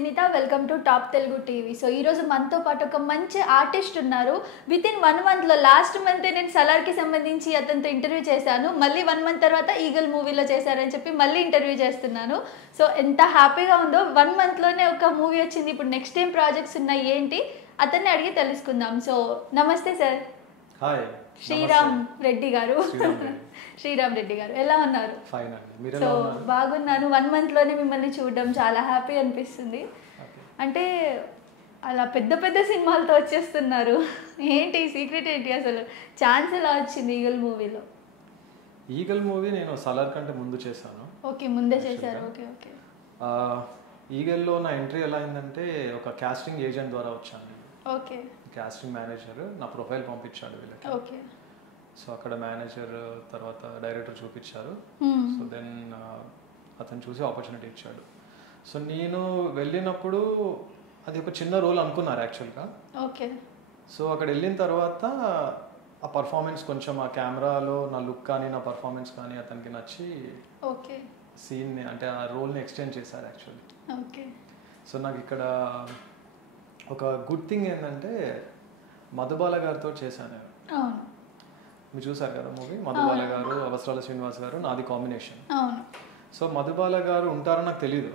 Sinita. Welcome to Top Telugu TV. So, ఈ రోజు మనతో పాటు ఒక మంచి ఆర్టిస్ట్ ఉన్నారు. విత్ ఇన్ 1 month లో లాస్ట్ మంత్ నేను సలార్ కి సంబంధించి అతనితో ఇంటర్వ్యూ చేశాను. మళ్ళీ 1 month తర్వాత ఈగల్ మూవీలో చేశారని చెప్పి మళ్ళీ ఇంటర్వ్యూ చేస్తున్నాను. సో ఎంత హ్యాపీగా ఉందో 1 month లోనే ఒక మూవీ వచ్చింది. ఇప్పుడు నెక్స్ట్ టైం ప్రాజెక్ట్స్ ఉన్నాయి ఏంటి అతన్ని అడిగి తెలుసుకుందాం. సో నమస్తే సార్. హాయ్ శ్రీరామ్ రెడ్డి గారు. శ్రీరామ్ రెడ్డి గారు ఎలా ఉన్నారు? ఫైన్ అండి. మీరు సో ఎలా ఉన్నారు? బాగున్నాను. 1 month లోనే మిమ్మల్ని చూడడం చాలా హ్యాపీ అనిపిస్తుంది. అంటే అలా పెద్ద పెద్ద సినిమాలతో వచ్చేస్తున్నారు. ఏంటి సీక్రెట్ ఏంటి అసలు? ఛాన్స్ ఎలా వచ్చింది ఈగల్ మూవీలో? ఈగల్ మూవీ నేను సలార్ కంటే ముందు చేశాను. ఓకే, ముందే చేశారు. Okay okay. ఈగల్లో నా ఎంట్రీ ఎలా అయిందంటే ఒక కాస్టింగ్ ఏజెంట్ ద్వారా వచ్చాను. ఓకే. కాస్టింగ్ మేనేజర్ నా ప్రొఫైల్ పంపించాడు వీళ్ళకి. ఓకే. సో అక్కడ మేనేజర్ తర్వాత డైరెక్టర్ చూపించారు. సో దెన్ అతను చూసి ఆపర్చునిటీ ఇచ్చాడు. సో నేను వెళ్ళినప్పుడు అది ఒక చిన్న రోల్ అనుకున్నారు యాక్చువల్గా. ఓకే. సో అక్కడ వెళ్ళిన తర్వాత ఆ పర్ఫార్మెన్స్ కొంచెం ఆ కెమెరాలో నా లుక్ కానీ నా పర్ఫార్మెన్స్ కానీ అతనికి నచ్చి ఓకే సీన్ని అంటే ఆ రోల్ని ఎక్స్టెండ్ చేశారు యాక్చువల్లీ. ఓకే. సో నాకు ఇక్కడ ఒక గుడ్ థింగ్ ఏంటంటే మధుబాల గారితో చేశాను నేను. అవును, మీరు చూసారు కదా మూవీ. మధుబాల గారు, అవసరాల శ్రీనివాస్ గారు, నాది కాంబినేషన్. అవును. సో మధుబాల గారు ఉంటారని నాకు తెలియదు.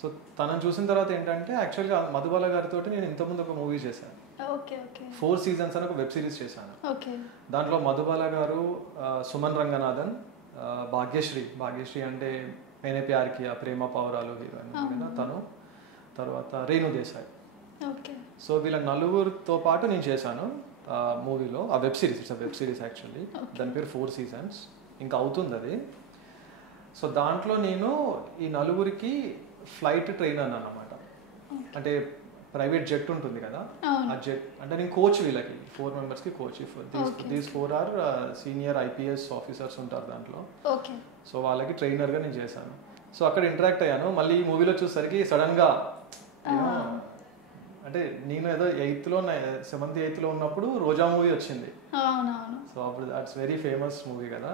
సో తనని చూసిన తర్వాత ఏంటంటే యాక్చువల్గా మధుబాల గారితో నేను ఇంతకుముందు ఒక మూవీ చేశాను. Okay okay. 4 seasons అని ఒక వెబ్ సిరీస్ చేశాను. ఓకే. దాంట్లో మధుబాల గారు, సుమన్ రంగనాథన్, భాగ్యశ్రీ అంటే మేనే ప్యార్ కియా, ప్రేమ పావురాలు హీరోయిన్ కదా తను, తర్వాత రేణు దేశాయ్. ఓకే. సో వీళ్ళ నలుగురితో పాటు నేను చేశాను మూవీలో. ఆ web series, it's web series actually. దాని పేరు 4 seasons, ఇంకా అవుతుంది అది. సో దాంట్లో నేను ఈ నలుగురికి ఫ్లైట్ ట్రైనర్ అన్నమాట. అంటే ప్రైవేట్ జెట్ ఉంటుంది కదా, ఆ జెట్ అంటే నేను కోచ్, వీళ్ళకి 4 members coach. These 4 are senior IPS officers ఉంటారు దాంట్లో. ఓకే. సో వాళ్ళకి ట్రైనర్గా నేను చేశాను. సో అక్కడ ఇంటరాక్ట్ అయ్యాను. మళ్ళీ ఈ మూవీలో చూసేసరికి సడన్గా అంటే నేను ఏదో 7th 8th ఉన్నప్పుడు రోజా మూవీ వచ్చింది. సో అప్పుడు దట్స్ వెరీ ఫేమస్ మూవీ కదా.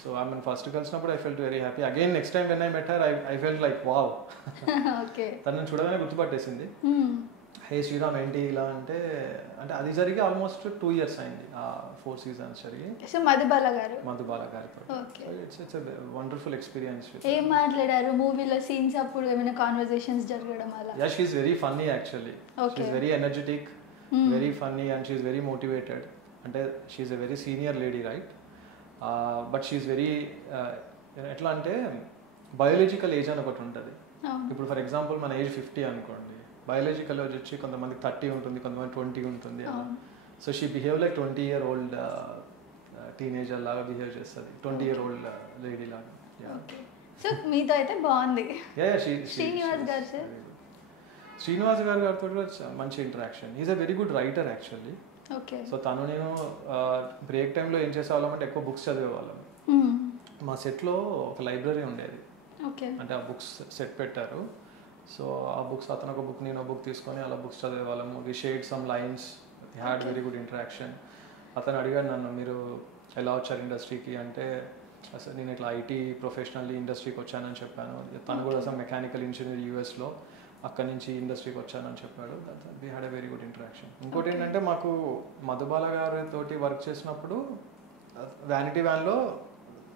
సో ఐ మీన్ ఫస్ట్ కలిసినప్పుడు I felt very happy. Again next time when I met her I felt like wow. తనని చూడగానే గుర్తుపట్టేసింది. హే శ్రీరామ్ ఏంటి ఇలా అంటే అది జరిగి ఆల్మోస్ట్ 2 years అయింది. ఆ 4 seasons జరిగి. సో మధుబాల గారితో ఇట్స్ వండర్ఫుల్ ఎక్స్పీరియన్స్. ఏం మాట్లాడారు మూవీలో సీన్స్ అప్పుడు? ఏమైనా కాన్వర్సేషన్స్ జరగడం అలా? Yeah, she is very funny actually. She is very energetic, very funny and she is very motivated. అంటే she is a very senior lady right. But she is very ఎట్లా అంటే బయాలజికల్ ఏజ్ అని ఒకటి ఉంటుంది. ఇప్పుడు for example మన age 50 అనుకోండి, biological age వచ్చి కొంతమందికి 30 ఉంటుంది, కొంతమంది 20 ఉంటుంది. So she behave like 20-year-old teenager లాగా బిహేవ్ చేస్తుంది, 20-year-old లేడీ లాగా. సో మీతో అయితే బాగుంది. శ్రీనివాస్ గారితో కూడా మంచి interaction. Is a very good writer actually. So తను నేను బ్రేక్ టైంలో ఏం చేసేవాళ్ళం అంటే ఎక్కువ బుక్స్ చదివేవాళ్ళం. మా సెట్లో ఒక లైబ్రరీ ఉండేది. అంటే ఆ బుక్స్ సెట్ పెట్టారు. సో ఆ బుక్స్ అతను ఒక బుక్, నేను ఒక బుక్ తీసుకొని అలా బుక్స్ చదివేవాళ్ళము. We shared some lines, we had very good interaction. అతను అడిగాడు నన్ను, మీరు ఎలా వచ్చారు ఇండస్ట్రీకి అంటే అసలు నేను ఇట్లా IT ప్రొఫెషనల్లీ ఇండస్ట్రీకి వచ్చానని చెప్పాను. తను కూడా అసలు మెకానికల్ ఇంజనీర్ USలో, అక్కడి నుంచి ఇండస్ట్రీకి వచ్చానని చెప్పాడు. We had a very good interaction. ఇంకోటి ఏంటంటే మాకు మధుబాల గారితో వర్క్ చేసినప్పుడు వ్యానిటీ వ్యాన్లో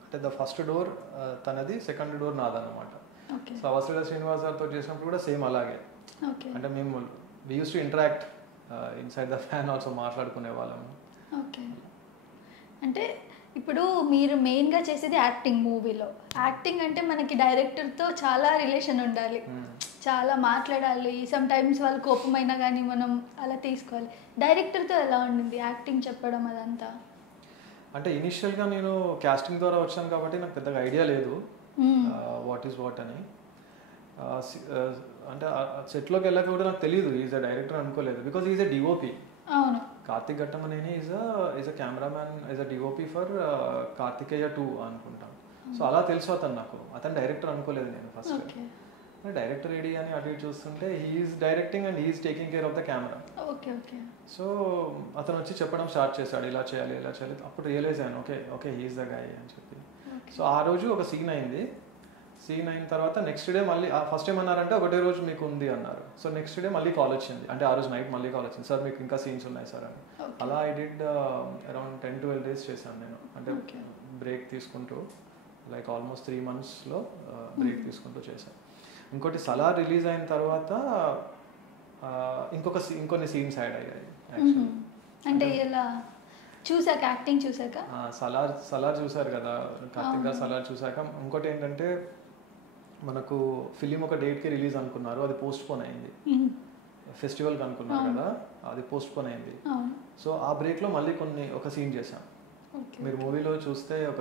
అంటే ద ఫస్ట్ డోర్ తనది, సెకండ్ డోర్ నాదన్నమాట. సో అవసరాల శ్రీనివాస్ గారితో చేసినప్పుడు కూడా సేమ్ అలాగే. అంటే మేము we use to interact inside the van also, మాట్లాడుకునే వాళ్ళము. ఓకే. అంటే ఇప్పుడు మీరు మెయిన్గా చేసేది యాక్టింగ్. మూవీలో యాక్టింగ్ అంటే మనకి డైరెక్టర్తో చాలా రిలేషన్ ఉండాలి, చాలా మాట్లాడాలి. సమ్ టైమ్స్ వాళ్ళు కోపమైనా కానీ మనం అలా తీసుకోవాలి. డైరెక్టర్తో ఎలా ఉండింది యాక్టింగ్ చెప్పడం అదంతా? అంటే ఇనిషియల్గా నేను కాస్టింగ్ ద్వారా వచ్చాను కాబట్టి నాకు పెద్దగా ఐడియా లేదు వాట్ ఈస్ వాట్ అని. అంటే సెట్లోకి వెళ్ళక కూడా నాకు తెలియదు ఈజ్ అ డైరెక్టర్ అనుకోలేదు. Because is a DOP. అవును. Karthik Ghattamaneni is a cameraman, is a DOP for Karthikeya 2 అనుకుంటాను. సో అలా తెలుసు అతను నాకు. అతను డైరెక్టర్ అనుకోలేదు నేను ఫస్ట్. డైరెక్టర్ ఏడి అని అటు ఇటు చూస్తుంటే he's directing and he's taking care of the camera. So అతను వచ్చి చెప్పడం స్టార్ట్ చేశాడు, ఇలా చేయాలి ఇలా చేయాలి. అప్పుడు రియలైజ్ అయ్యాను, ఓకే హీఈస్ ద గాయ్ అని చెప్పి. సో ఆ రోజు ఒక సీన్ అయింది. సీన్ అయిన తర్వాత నెక్స్ట్ డే మళ్ళీ ఫస్ట్ ఏమన్నారంటే ఒకటే రోజు మీకు ఉంది అన్నారు. సో నెక్స్ట్ డే మళ్ళీ కాల్ వచ్చింది, అంటే ఆ రోజు నైట్ మళ్ళీ కాల్ వచ్చింది, సార్ మీకు ఇంకా సీన్స్ ఉన్నాయి సార్ అని. అలా ఐ డిడ్ అరౌండ్ 10-12 days చేశాను నేను, అంటే బ్రేక్ తీసుకుంటూ, లైక్ ఆల్మోస్ట్ 3 monthsలో బ్రేక్ తీసుకుంటూ చేశాను. ఇంకోటి సలార్ రిలీజ్ అయిన తర్వాత ఇంకొన్ని సీన్స్ యాడ్ అయ్యాయి యాక్చువల్లీ. అంటే ఇలా చూసాక యాక్టింగ్ చూసాక సలార్ చూసారు కదా కార్తిక్ గారు, సలార్ చూసాక ఇంకోటి ఏంటంటే మనకు ఫిలిం ఒక డేట్కి రిలీజ్ అనుకున్నారు, అది పోస్ట్ పోన్ అయింది. ఫెస్టివల్కి అనుకున్నారు కదా, అది పోస్ట్ పోన్ అయింది. సో ఆ బ్రేక్లో మళ్ళీ ఒక సీన్ చేశాం. మీరు మూవీలో చూస్తే ఒక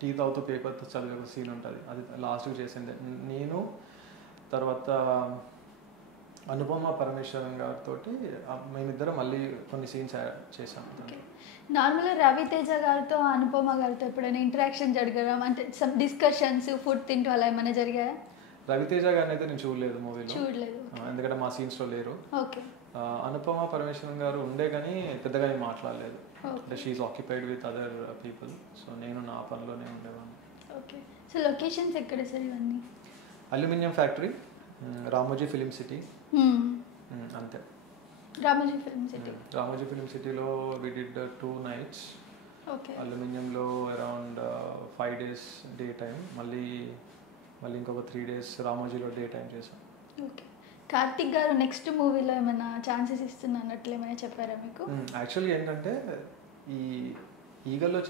టీ తాగుతూ పేపర్ చదివే ఒక సీన్ ఉంటుంది, అది లాస్ట్కి చేసింది నేను. తర్వాత అనుపమ పరమేశ్వరన్ గారితో మేమిద్దరం మళ్ళీ కొన్ని సీన్స్ చేసాం. నార్మల్గా రవితేజ గారితో అనుపమ గారితో ఎప్పుడైనా ఇంటరాక్షన్ జరగడం, అంటే సమ్ డిస్కషన్స్ ఫుడ్ తింటూ అలా ఏమైనా జరిగాయా? రవితేజ గారిని అయితే నేను చూడలేదు మూవీలో, ఎందుకంటే మా సీన్స్లో లేరు. అనుపమ పరమేశ్వరన్ గారు ఉండే కానీ పెద్దగా ఏం మాట్లాడలేదు, అంటే she's occupied with other people. So నేను నా పనిలోనే ఉండేవాడిని. ఓకే. సో లొకేషన్స్ ఎక్కడ సార్ ఇవన్నీ? Aluminium factory, Ramoji film city, అంతే. రామోజీ ఫిలిం సిటీలో వి డిడ్ 2 nights. అల్యూమినియంలో అరౌండ్ 5 days డే టైం, మళ్ళీ ఇంకొక 3 days రామోజీలో డే టైం చేసాం. ఓకే. కార్తిక్ గారు నెక్స్ట్ మూవీలో ఏమైనా ఛాన్సెస్ ఇస్తున్నట్లు ఏమైనా చెప్పారా మీకు? యాక్చువల్లీ ఏంటంటే ఈ ఈగల్లో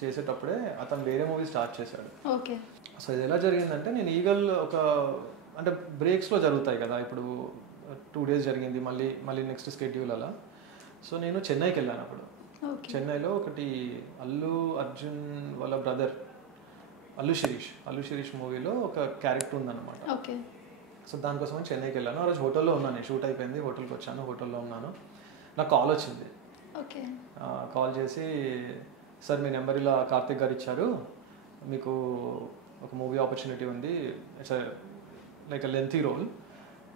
చేసేటప్పుడే అతను వేరే మూవీ స్టార్ట్ చేశాడు. ఓకే. సో ఇది ఎలా జరిగిందంటే, నేను ఈగల్ అంటే బ్రేక్స్లో జరుగుతాయి కదా, ఇప్పుడు 2 days జరిగింది, మళ్ళీ నెక్స్ట్ స్కెడ్యూల్ అలా. సో నేను చెన్నైకి వెళ్ళాను అప్పుడు. చెన్నైలో ఒకటి అల్లు అర్జున్ వాళ్ళ బ్రదర్ అల్లు శిరీష్ మూవీలో ఒక క్యారెక్టర్ ఉందన్నమాట. ఓకే. సో దానికోసం చెన్నైకి వెళ్ళాను. ఆ రోజు హోటల్లో ఉన్నాను, షూట్ అయిపోయింది, హోటల్కి వచ్చాను, హోటల్లో ఉన్నాను. నాకు కాల్ వచ్చింది. ఓకే. కాల్ చేసి, సార్ మీ నెంబర్ ఇలా కార్తిక్ గారు ఇచ్చారు, మీకు ఒక మూవీ ఆపర్చునిటీ ఉంది, ఇట్స్ లైక్ లెంతీ రోల్.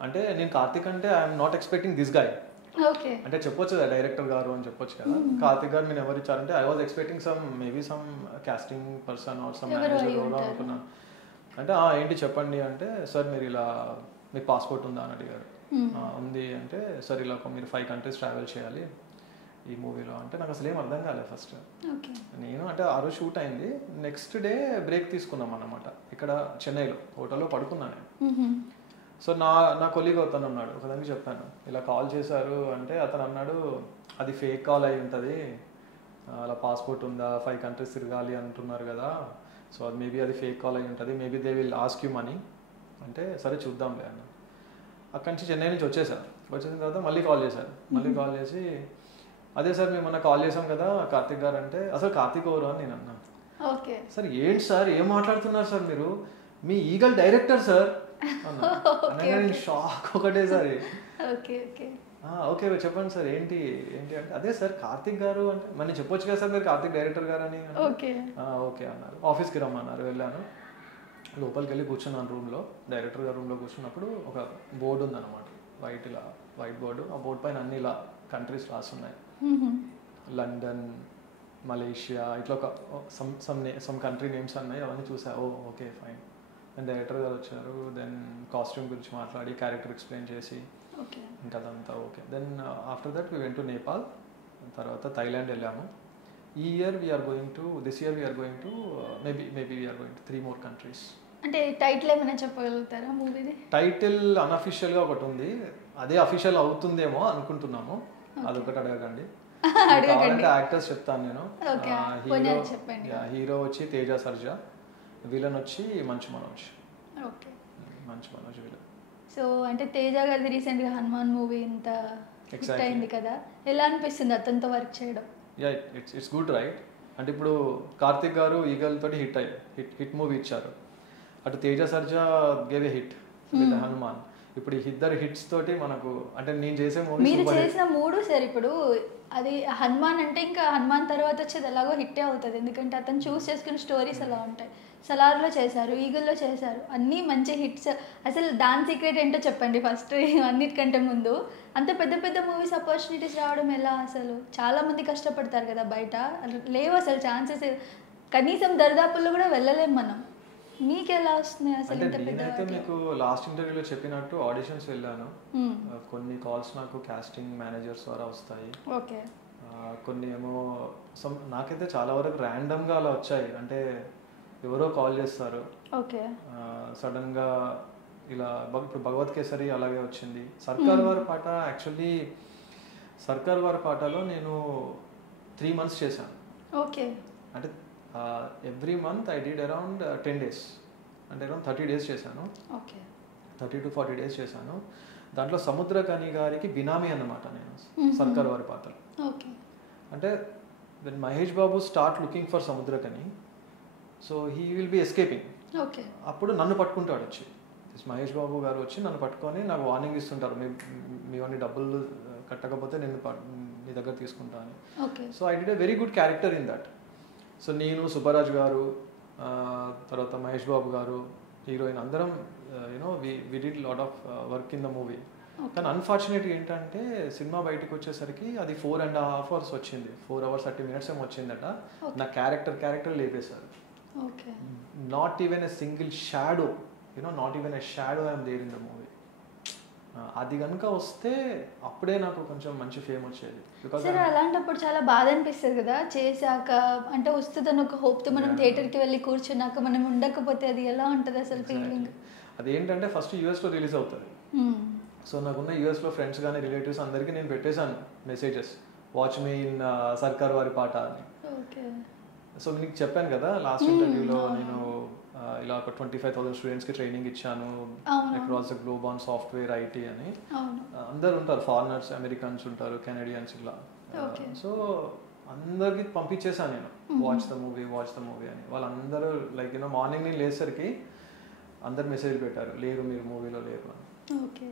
అంటే నేను కార్తిక్ అంటే I'm not expecting this guy, అంటే చెప్పొచ్చు కదా డైరెక్టర్ గారు అని చెప్పొచ్చు కదా. కార్తిక్ గారు మీరు ఎవరు ఇచ్చారంటే I was expecting maybe some casting person or some manager కూడా అనుకున్నాను. అంటే ఏంటి చెప్పండి అంటే, సార్ మీరు ఇలా మీకు పాస్పోర్ట్ ఉందా అని అడిగారు. ఉంది అంటే, సార్ ఇలా మీరు 5 countries ట్రావెల్ చేయాలి ఈ మూవీలో. అంటే నాకు అసలు ఏం అర్థం కాలేదు ఫస్ట్. నేను అంటే ఆ రోజు షూట్ అయింది, నెక్స్ట్ డే బ్రేక్ తీసుకున్నాం అన్నమాట ఇక్కడ చెన్నైలో, హోటల్లో పడుకున్నాను. సో నా కొలీగ్ అతను ఉన్నాడు, ఒకదానికి చెప్పాను ఇలా కాల్ చేశారు అంటే, అతను అన్నాడు అది ఫేక్ కాల్ అయి ఉంటుంది, అలా పాస్పోర్ట్ ఉందా 5 countries తిరగాలి అంటున్నారు కదా, సో అది మేబీ అది ఫేక్ కాల్ అయి ఉంటుంది, maybe they will ask you money. అంటే సరే చూద్దాంలే అన్న. అక్కడి నుంచి చెన్నై నుంచి వచ్చేసిన తర్వాత మళ్ళీ కాల్ చేశారు. మళ్ళీ కాల్ చేసి, అదే సార్ మేము మొన్న కాల్ చేసాం కదా కార్తిక్ గారు అంటే, అసలు కార్తిక్ ఎవరు అని నేను అన్నాను. సార్ ఏంటి సార్ ఏం మాట్లాడుతున్నారు సార్ మీరు, మీ ఈగల్ డైరెక్టర్ సార్ అన్నా. నేను షాక్ ఒకటేసారి. ఓకే చెప్పండి సార్ ఏంటి అంటే, అదే సార్ కార్తిక్ గారు అంటే, మరి చెప్పొచ్చు కదా సార్ మీరు కార్తిక్ డైరెక్టర్ గారు అని. ఓకే అన్నారు. ఆఫీస్కి రమ్మన్నారు, వెళ్ళాను. లోపలికి వెళ్ళి కూర్చున్నాను రూమ్లో, డైరెక్టర్ గారు రూమ్లో కూర్చున్నప్పుడు ఒక బోర్డు ఉందన్నమాట, వైట్ బోర్డు. ఆ బోర్డు పైన అన్ని ఇలా కంట్రీస్ రాస్తున్నాయి, లండన్, మలేషియా, ఇట్లా ఒక సమ్ కంట్రీ నేమ్స్ అన్నాయి. అవన్నీ చూసా, ఓకే ఫైన్. దెన్ డైరెక్టర్ గారు వచ్చారు, దెన్ కాస్ట్యూమ్ గురించి మాట్లాడి క్యారెక్టర్ ఎక్స్ప్లెయిన్ చేసి ఇంకా అదంతా okay. Then after that we went to Nepal, తర్వాత థైలాండ్ వెళ్ళాము. This year we're going to maybe we're going to 3 more countries. అంటే టైటిల్ ఏమైనా చెప్పగలుగుతారా మూవీది? టైటిల్ అన్అఫీషియల్గా ఒకటి ఉంది, అదే అఫీషియల్ అవుతుందేమో అనుకుంటున్నాము, అదొకటి అడగండి. యాక్టర్స్ చెప్తాను నేను. హీరో వచ్చి తేజ సర్జా, విలన్ వచ్చి మంచు మనోజ్. విలన్. సో అంటే తేజ గారిది రీసెంట్గా హనుమాన్ మూవీ ఇంత హిట్ అయింది కదా, ఎలా అనిపిస్తుంది అతనితో వర్క్ చేయడం? It's good right. అంటే ఇప్పుడు కార్తిక్ గారు ఈగల్ తోటి హిట్ మూవీ ఇచ్చారు, అటు Teja Sarja gave a hit with Hanuman. ఇప్పుడు ఈ ఇద్దరు హిట్స్ తోటి మనకు, అంటే నేను చేసే మూవీ మీరు చేసిన 3 సార్, ఇప్పుడు అది హనుమాన్ అంటే ఇంకా హనుమాన్ తర్వాత వచ్చేది ఎలాగో హిట్టే అవుతుంది, ఎందుకంటే అతను చూస్ చేసుకున్న స్టోరీస్ అలా ఉంటాయి. సలార్లో చేశారు, ఈగల్లో చేశారు, అన్నీ మంచి హిట్స్. అసలు దాని సీక్రెట్ ఏంటో చెప్పండి ఫస్ట్, అన్నిటికంటే ముందు. అంత పెద్ద మూవీస్ ఆపర్చునిటీస్ రావడం ఎలా? అసలు చాలామంది కష్టపడతారు కదా బయట, లేవు అసలు ఛాన్సెస్, కనీసం దరిదాపుల్లో కూడా వెళ్ళలేము మనం. మీకు ఎలా వస్తుంది అసలు అంటే ఇంత పెద్ద నేనైతే మీకు లాస్ట్ ఇంటర్వ్యూలో చెప్పినట్టు ఆడిషన్స్ వెళ్ళాను. కొన్ని కాల్స్ నాకు కాస్టింగ్ మేనేజర్స్ ద్వారా వస్తాయి. ఓకే. కొన్ని ఏమో నాకైతే చాలా వరకు ర్యాండమ్గా అలా వచ్చాయి. అంటే ఎవరో కాల్ చేస్తారు. ఓకే. సడన్గా ఇలా ఇప్పుడు భగవత్ కేసరి అలాగే వచ్చింది. సర్కార్ వారి పాట యాక్చువల్లీ సర్కార్ వారి పాటలో నేను 3 months చేశాను. ఓకే. అంటే every month I did around 10 days, అంటే అరౌండ్ 30 days చేశాను. ఓకే. 30 to 40 days చేశాను. దాంట్లో సముద్రకని గారికి బినామీ అన్నమాట నేను సర్కార్ వారి పాటలు. ఓకే. అంటే when Mahesh Babu start looking for Samuthirakani, so he will be escaping. Okay. అప్పుడు నన్ను పట్టుకుంటాడు వచ్చి, మహేష్ బాబు గారు వచ్చి నన్ను పట్టుకొని నాకు వార్నింగ్ ఇస్తుంటారు, మీవన్నీ డబ్బులు కట్టకపోతే నేను నీ దగ్గర తీసుకుంటా అని. So I did a very good character in that. So నేను, సుబ్బరాజ్ గారు, తర్వాత మహేష్ బాబు గారు, హీరోయిన్ అందరం you know we did lot of work in the movie. కానీ అన్ఫార్చునేట్గా ఏంటంటే సినిమా బయటకు వచ్చేసరికి అది 4.5 hours వచ్చింది. 4 hours 30 minutes ఏమో వచ్చిందట. నా క్యారెక్టర్ లేపేశారు. Not even a single shadow, not even a shadow I'm there in the movie. అది కనుక వస్తే అప్పుడే నాకు కొంచెం మంచి ఫేమ్ వచ్చేది. సరే, అలాంటప్పుడు చాలా బాధ అనిపిస్తుంది కదా చేశాక, అంటే వస్తుందని ఒక హోప్తో మనం థియేటర్కి వెళ్ళి కూర్చున్నాక మనం ఉండకపోతే అది ఎలా ఉంటుంది అసలు ఫీలింగ్? అదేంటంటే ఫస్ట్ యూఎస్లో రిలీజ్ అవుతుంది. సో నాకున్న యూఎస్లో ఫ్రెండ్స్ కానీ రిలేటివ్స్ అందరికీ నేను పెట్టేశాను మెసేజెస్, వాచ్ మీ ఇన్ సర్కార్ వారి పాట అని. సో నీకు చెప్పాను కదా లాస్ట్ ఇంటర్వ్యూలో, నేను ఇలా ఒక 25,000 స్టూడెంట్స్కి ట్రైనింగ్ ఇచ్చాను across the globe on software IT అని. అందరు ఉంటారు, ఫారినర్స్, అమెరికన్స్ ఉంటారు, కెనడియన్స్ ఇలా. సో అందరికి పంపించేసాను నేను, వాచ్ ద మూవీ అని. వాళ్ళందరూ లైక్ మార్నింగ్ నేను లేసరికి అందరు మెసేజ్ పెట్టారు, లేరు మీరు మూవీలో లేరు అని.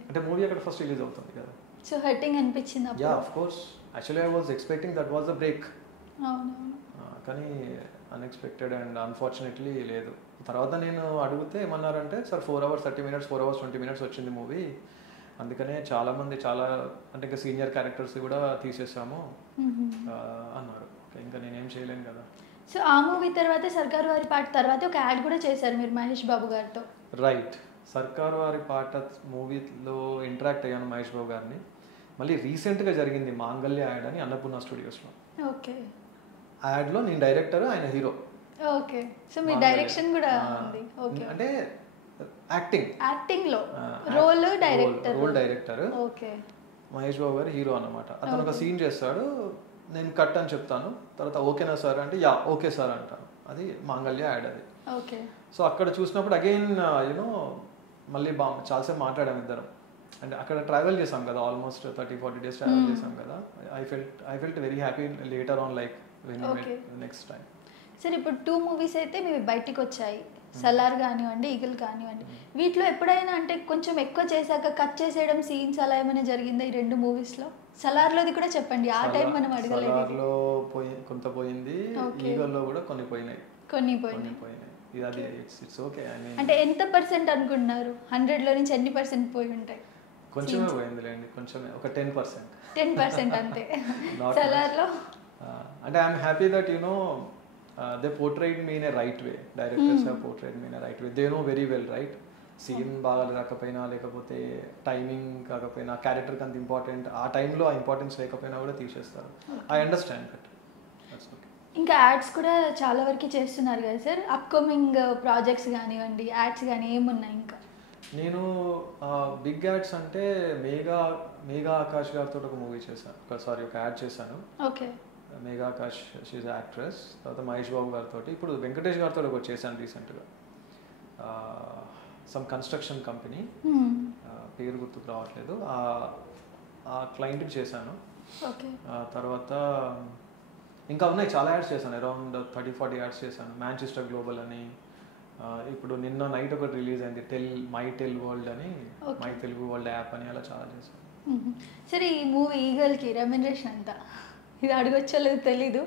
అంటే మూవీ అక్కడ ఫస్ట్ రిలీజ్ అవుతుంది కదా. సో హర్టింగ్ అనిపించింది? Yeah, of course. Actually I was expecting that was the break, కానీ అన్ఎక్స్పెక్టెడ్ అండ్ అన్ఫార్చునేట్లీ లేదు. తర్వాత నేను అడిగితే ఏమన్నారంటే, sir 4 hours 30 minutes 4 hours 20 minutes వచ్చింది మూవీ, అందుకనే చాలామంది అంటే ఇంకా సీనియర్ క్యారెక్టర్స్ కూడా తీసేసాము అన్నారు. ఇంకా నేనేం చేయలేను కదా. సో ఆ మూవీ తర్వాత సర్కార్ వారి పాట తర్వాత ఒక యాడ్ కూడా చేశారు మీరు మహేష్ బాబు గారితో. రైట్. సర్కార్ వారి పాట మూవీలో ఇంటరాక్ట్ అయ్యాను మహేష్ బాబు గారిని. మళ్ళీ రీసెంట్గా జరిగింది మాంగళ్య యాడ్ అని అన్నపూర్ణ స్టూడియోస్లో. ఓకే. ఆ యాడ్లో నేను డైరెక్టర్, ఆయన హీరో. ఓకే. సో మీ డైరెక్షన్ కూడా ఉంది? ఓకే. అంటే యాక్టింగ్ లో role director. Okay. Mahesh Babu గారు హీరో అన్నమాట. అతను ఒక సీన్ చేస్తాడు, నేను కట్ అని చెప్తాను, తర్వాత ఓకేనా సార్ అంటే యా ఓకే సార్ అంటాను. అది మాంగళ్య యాడ్ అది. ఓకే. సో అక్కడ చూసినప్పుడు అగైన్ మళ్ళీ చాలాసేపు మాట్లాడాము ఇద్దరం. అంటే అక్కడ ట్రావెల్ చేసాం కదా, ఆల్మోస్ట్ 30-40 days ట్రావెల్ చేసాం కదా. I felt very happy later on, like next time. సరే, ఇప్పుడు 2 movies అయితే మేము బయటికి వచ్చాయి, సలార్ కానివ్వండి, ఈగల్ కానివ్వండి. వీటిలో ఎప్పుడైనా అంటే కొంచెం ఎక్కువ చేశాక కట్ చేసేయడం సీన్స్ అలా ఏమైనా జరిగిందా ఈ 2 moviesలో? సలార్లోది కూడా చెప్పండి, ఆ టైం మనం అడగలేదు. సలార్లో కొంత పోయింది, ఈగల్లో కూడా కొన్ని పోయినాయి. అది ఇట్స్ ఓకే. అంటే ఎంత % అనుకుంటున్నారు? 100లో నుంచి ఎన్ని % పోయి ఉంటాయి? కొంచెమే పోయిందిలేండి, కొంచెమే, ఒక 10%. 10% అంతే సలార్లో. అంటే I'm happy that they portrayed me in a right way. Directors have portrayed me in a right way. They know very well, right? Scene బాగా రాకపోయినా, లేకపోతే టైమింగ్ కాకపోయినా, క్యారెక్టర్కి అంత ఇంపార్టెంట్, ఆ టైంలో ఆ ఇంపార్టెన్స్ లేకపోయినా కూడా తీసేస్తారు. I understand that. ఇంకా యాడ్స్ కూడా చాలా వరకు చేస్తున్నారు కదా సార్, అప్కమింగ్ ప్రాజెక్ట్స్ కానివ్వండి, యాడ్స్ కానీ ఏమున్నాయి ఇంకా? నేను బిగ్ యాడ్స్ అంటే మేఘా ఆకాష్ గారితో ఒక మూవీ చేశాను, ఒక యాడ్ చేశాను. Okay. Megha Akash, she's actress. తర్వాత మహేష్ బాబు గారితో, ఇప్పుడు వెంకటేష్ గారితో ఒకటి చేశాను రీసెంట్గా, సమ్ కన్స్ట్రక్షన్ కంపెనీ, పేరు గుర్తుకు రావట్లేదు, ఆ క్లయింట్కి చేశాను. తర్వాత ఇంకా ఉన్నాయి చాలా యాడ్స్ చేశాను, అరౌండ్ 30-40 యాడ్స్ చేశాను. మాంచెస్టర్ గ్లోబల్ అని, ఇప్పుడు నిన్న నైట్ ఒకటి రిలీజ్ అయింది, మై టెల్ వరల్డ్ అని, మై తెలుగు వరల్డ్ యాప్ అని, అలా చాలా చేశాను. సరే, ఈ మూవీ ఈగల్కి రెమ్యునరేషన్ అంతా ఇది అడగొచ్చో లేదు తెలీదు,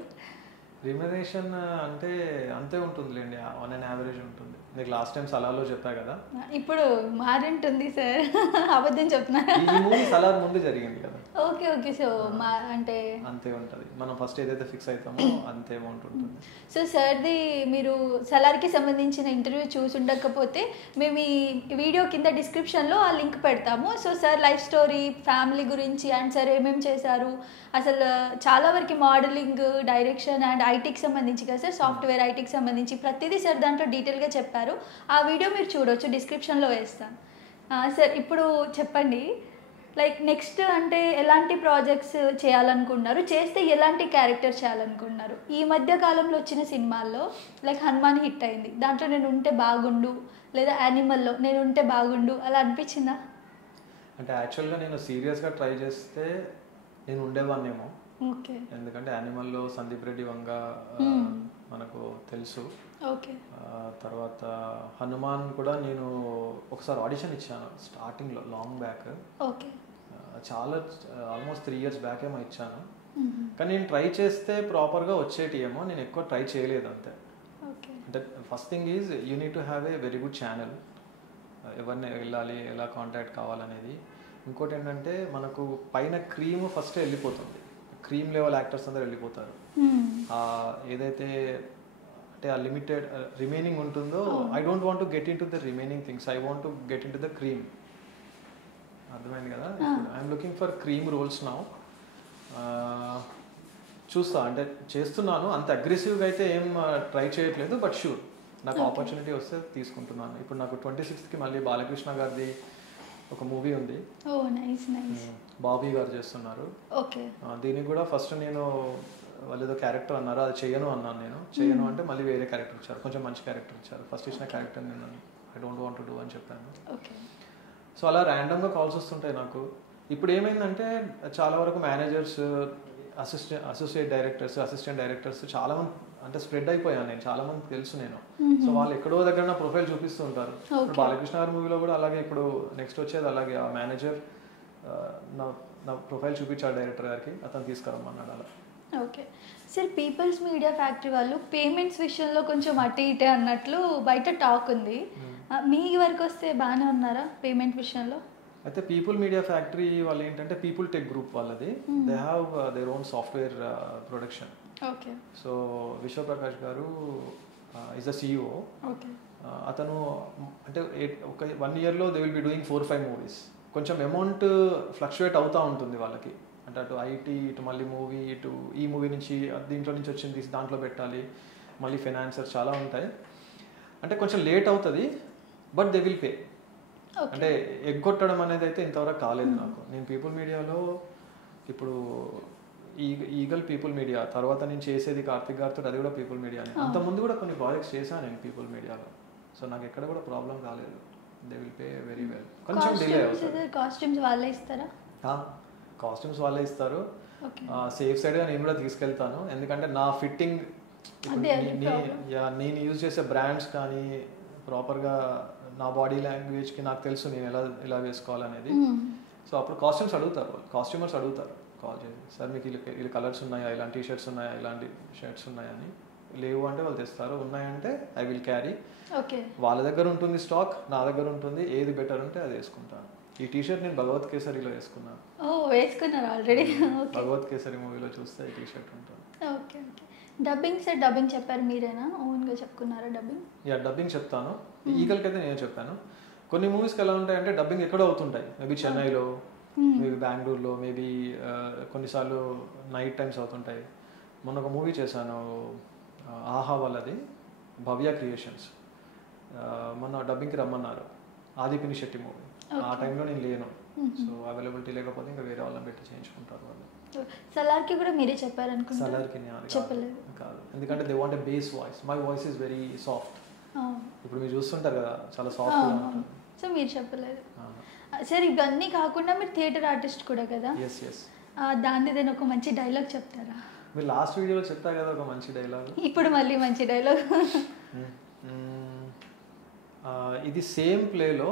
రిమ్యునరేషన్ అంటే అంతే ఉంటుందిలేండి, ఆన్ అన్ యావరేజ్ ఉంటుంది. మీకు లాస్ట్ టైం సలార్లో చెప్పా కదా. ఇప్పుడు మారింటుంది సార్, అబద్ధం చెప్తున్నా. ఈ మూవీ సలార్ ముందు జరిగింది కదా. Okay okay. సో అంటే అంతే ఉంటుంది, మనం ఫస్ట్ ఏదైతే ఫిక్స్ అవుతామో అంతే అమౌంట్ ఉంటుంది. సో సార్ది మీరు సలార్కి సంబంధించిన ఇంటర్వ్యూ చూసి ఉండకపోతే మేము ఈ వీడియో కింద డిస్క్రిప్షన్లో ఆ లింక్ పెడతాము. So sir life story, family గురించి అండ్ సార్ ఏమేమి చేశారు, అసలు చాలా వరకు మోడలింగ్, డైరెక్షన్ అండ్ ఐటీకి సంబంధించి కదా సార్, సాఫ్ట్వేర్ ఐటీకి సంబంధించి ప్రతిదీ సార్ దాంట్లో డీటెయిల్గా చెప్పారు. ఆ వీడియో మీరు చూడవచ్చు, డిస్క్రిప్షన్లో వేస్తాను. సార్ ఇప్పుడు చెప్పండి, లైక్ నెక్స్ట్ అంటే ఎలాంటి ప్రాజెక్ట్స్ చేయాలనుకుంటున్నారు, చేస్తే ఎలాంటి క్యారెక్టర్ చేయాలనుకుంటున్నారు? ఈ మధ్య కాలంలో వచ్చిన సినిమాల్లో లైక్ హనుమాన్ హిట్ అయింది, దాంట్లో నేను ఉంటే బాగుండు, లేదా యానిమల్లో నేను ఉంటే బాగుండు అలా అనిపించిందా? అంటే యాక్చువల్గా నేను సీరియస్గా ట్రై చేస్తే నేను ఉండేవాన్నేమో. ఓకే. ఎందుకంటే యానిమల్లో సందీప్ రెడ్డి వంగ మనకు తెలుసు. ఓకే. తర్వాత హనుమాన్ కూడా నేను ఒకసారి ఆడిషన్ ఇచ్చాను స్టార్టింగ్లో, లాంగ్ బ్యాక్. ఓకే. చాలా ఆల్మోస్ట్ 3 years బ్యాక్ ఏమో ఇచ్చాను. కానీ నేను ట్రై చేస్తే ప్రాపర్గా వచ్చేటి ఏమో, నేను ఎక్కువ ట్రై చేయలేదు అంతే. అంటే first thing is you need to have a very good channel, ఎవరిని వెళ్ళాలి, ఎలా కాంటాక్ట్ కావాలనేది. ఇంకోటి ఏంటంటే మనకు పైన క్రీమ్ ఫస్ట్ వెళ్ళిపోతుంది, క్రీమ్ లెవెల్ యాక్టర్స్ అందరూ వెళ్ళిపోతారు. ఏదైతే అంటే ఆ లిమిటెడ్ రిమైనింగ్ ఉంటుందో, I don't want to get in to the remaining things, I want to get in to the cream. అర్థమైంది కదా. I'm looking for cream roles now. చూస్తా, అంటే చేస్తున్నాను, అంత అగ్రెసివ్గా అయితే ఏం ట్రై చేయట్లేదు, బట్ షూర్ నాకు ఆపర్చునిటీ వస్తే తీసుకుంటున్నాను. ఇప్పుడు నాకు 26th మళ్ళీ బాలకృష్ణ గారిది ఒక మూవీ ఉంది, బాబీ గారు చేస్తున్నారు. దీనికి కూడా ఫస్ట్ నేను వాళ్ళు ఏదో క్యారెక్టర్ అన్నారు, అది చేయను అన్నాను. నేను చేయను అంటే మళ్ళీ వేరే క్యారెక్టర్ ఇచ్చారు, కొంచెం మంచి క్యారెక్టర్ ఇచ్చారు. ఫస్ట్ ఇచ్చిన క్యారెక్టర్ నేను I don't want to do అని చెప్పాను. సో అలా ర్యాండమ్గా కాల్స్ వస్తుంటాయి నాకు. ఇప్పుడు ఏమైందంటే చాలా వరకు managers, associate directors, assistant directors చాలా మంది అంటే స్ప్రెడ్ అయిపోయాను నేను, చాలా మంది తెలుసు నేను. సో వాళ్ళు ఎక్కడో దగ్గర నా ప్రొఫైల్ చూపిస్తూ ఉంటారు. బాలకృష్ణ గారి మూవీలో కూడా అలాగే, ఇప్పుడు నెక్స్ట్ వచ్చేది అలాగే. ఆ మేనేజర్ నా ప్రొఫైల్ చూపించాడు డైరెక్టర్ గారికి, అతను తీసుకురమ్మన్నాడు అలా. Okay sir, people's media factory వాళ్ళు పేమెంట్స్ విషయంలో కొంచెం అటు ఇటే అన్నట్లు బయట టాక్ ఉంది. మీ వరకు వస్తే బాగానే ఉన్నారా పేమెంట్ విషయంలో? అయితే పీపుల్ మీడియా ఫ్యాక్టరీ వాళ్ళు ఏంటంటే పీపుల్ టెక్ గ్రూప్ వాళ్ళది, they have their own software production. Okay. So Vishwaprakash గారు ఈజ్ ద CEO. ఓకే. అతను అంటే ఒక 1 yearలో they will be doing 4-5 movies. కొంచెం అమౌంట్ ఫ్లక్చువేట్ అవుతూ ఉంటుంది వాళ్ళకి, అంటే అటు ఐటీ, ఇటు మళ్ళీ మూవీ, ఇటు ఈ మూవీ నుంచి దీంట్లో నుంచి వచ్చింది దాంట్లో పెట్టాలి, మళ్ళీ ఫైనాన్సర్స్ చాలా ఉంటాయి. అంటే కొంచెం లేట్ అవుతుంది, బట్ దే విల్ పే. అంటే ఎగ్గొట్టడం అనేది అయితే ఇంతవరకు కాలేదు నాకు. నేను పీపుల్ మీడియాలో ఇప్పుడు ఈగల్ పీపుల్ మీడియా తర్వాత నేను చేసేది కార్తిక్ గారితో, అది కూడా పీపుల్ మీడియానే. అంతకుముందు కూడా కొన్ని ప్రాజెక్ట్స్ చేశాను నేను పీపుల్ మీడియాలో. సో నాకు ఎక్కడ కూడా ప్రాబ్లం కాలేదు, they will pay very well. కొంచెం డిలే అవుతుంది. కాస్ట్యూమ్స్ వాళ్ళే ఇస్తారా? కాస్ట్యూమ్స్ వాళ్ళే ఇస్తారు. సేఫ్ సైడ్గా నేను కూడా తీసుకెళ్తాను, ఎందుకంటే నా ఫిట్టింగ్ నేను యూజ్ చేసే బ్రాండ్స్ కానీ ప్రాపర్గా నా బాడీ లాంగ్వేజ్కి నాకు తెలుసు నేను ఎలా వేసుకోవాలనేది. సో అప్పుడు కాస్ట్యూమ్స్ అడుగుతారు, కాస్ట్యూమర్స్ అడుగుతారు కాల్ చేసి, సార్ మీకు ఇలా కలర్స్ ఉన్నాయా, ఇలాంటి టీషర్ట్స్ ఉన్నాయా, ఇలాంటి షర్ట్స్ ఉన్నాయని. లేవు అంటే వాళ్ళు తెస్తారు, ఉన్నాయంటే ఐ విల్ క్యారీ. వాళ్ళ దగ్గర ఉంటుంది స్టాక్, నా దగ్గర ఉంటుంది, ఏది బెటర్ ఉంటే అది వేసుకుంటాను. ఈ టీషర్ట్ నేను భగవత్ కేసరిలో వేసుకున్నాను. ఆల్రెడీ. భగవత్ కేసరి మూవీలో చూస్తే ఈ టీషర్ట్ ఉంటుంది. ఓకే. డబ్బింగ్ సార్, డబ్బింగ్ చెప్పారు మీరేనా, ఓన్గా చెప్పుకున్నారా డబ్బింగ్? డబ్బింగ్ చెప్తాను. ఈగల్కి అయితే నేను చెప్పాను. కొన్ని మూవీస్కి ఎలా ఉంటాయంటే డబ్బింగ్ ఎక్కడో అవుతుంటాయి, మేబీ చెన్నైలో, మేబీ బెంగళూరులో, మేబీ కొన్నిసార్లు నైట్ టైమ్స్ అవుతుంటాయి. మొన్న ఒక మూవీ చేశాను ఆహా వాళ్ళది, భవ్య క్రియేషన్స్. మొన్న డబ్బింగ్కి రమ్మన్నారు, ఆదిపిని శెట్టి మూవీ. ఆ టైంలో నేను లేను, సో అవైలబిలిటీ లేకపోతే ఇంకా వేరే వాళ్ళని పెట్టి చేయించుకుంటారు వాళ్ళు. సలార్కి కూడా మీరే చెప్పారు అనుకుంటా? సలార్కి చెప్పలేదు కాదు, ఎందుకంటే they want a base voice. My voice is very soft. ఇప్పుడు మీరు చూస్తుంటారు కదా, చాలా సాఫ్ట్గా ఉంటుంది. సో మీరు చెప్పలేదు సార్. ఇవన్నీ కాకుండా మీరు థియేటర్ ఆర్టిస్ట్ కూడా కదా, దాన్ని ఏదైనా ఒక మంచి డైలాగ్ చెప్తారా? మీరు లాస్ట్ వీడియోలో చెప్పా కదా ఒక మంచి డైలాగ్, ఇప్పుడు మళ్ళీ మంచి డైలాగ్. ఇది సేమ్ ప్లేలో,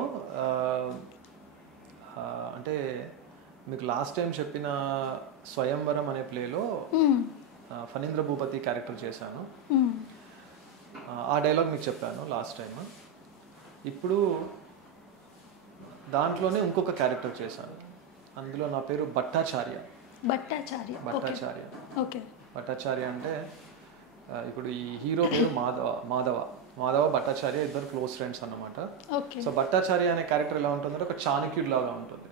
అంటే మీకు లాస్ట్ టైం చెప్పిన స్వయంవరం అనే ప్లేలో ఫణీంద్ర భూపతి క్యారెక్టర్ చేశాను. ఆ డైలాగ్ మీకు చెప్పాను లాస్ట్ టైం. ఇప్పుడు దాంట్లోనే ఇంకొక క్యారెక్టర్ చేశాను. అందులో నా పేరు భట్టాచార్య. భట్టాచార్య అంటే ఇప్పుడు ఈ హీరో పేరు మాధవ భట్టాచార్య, ఇద్దరు క్లోజ్ ఫ్రెండ్స్ అన్నమాట. సో భట్టాచార్య అనే క్యారెక్టర్ ఎలా ఉంటుందంటే ఒక చాణక్యుడు లాగా ఉంటుంది.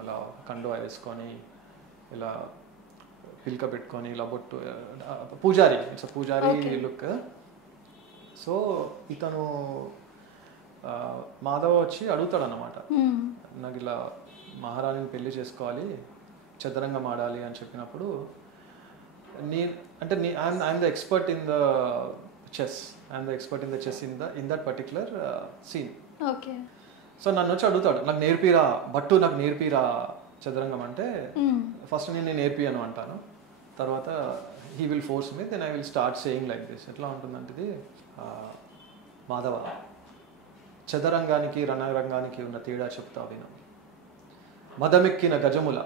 అలా కండువా వేసుకొని ఇలా పిల్క పెట్టుకొని ఇలా బొట్టు, పూజారి, ఇట్స్ పూజారి లుక్. సో ఇతను మాధవ వచ్చి అడుగుతాడు అన్నమాట, నాకు ఇలా మహారాణిని పెళ్లి చేసుకోవాలి, చదరంగం ఆడాలి అని చెప్పినప్పుడు I'm the expert in the chess in that particular scene. So నన్ను వచ్చి అడుగుతాడు, నాకు నేర్పిరా చదరంగం అంటే ఫస్ట్ నేను నేర్పియను అంటాను. తర్వాత he will force me, then I will start saying like this. ఎట్లా ఉంటుందంటే ఇది, మాధవ, చదరంగానికి రణరంగానికి ఉన్న తేడా చెప్తా విను. మదమెక్కిన గజముల,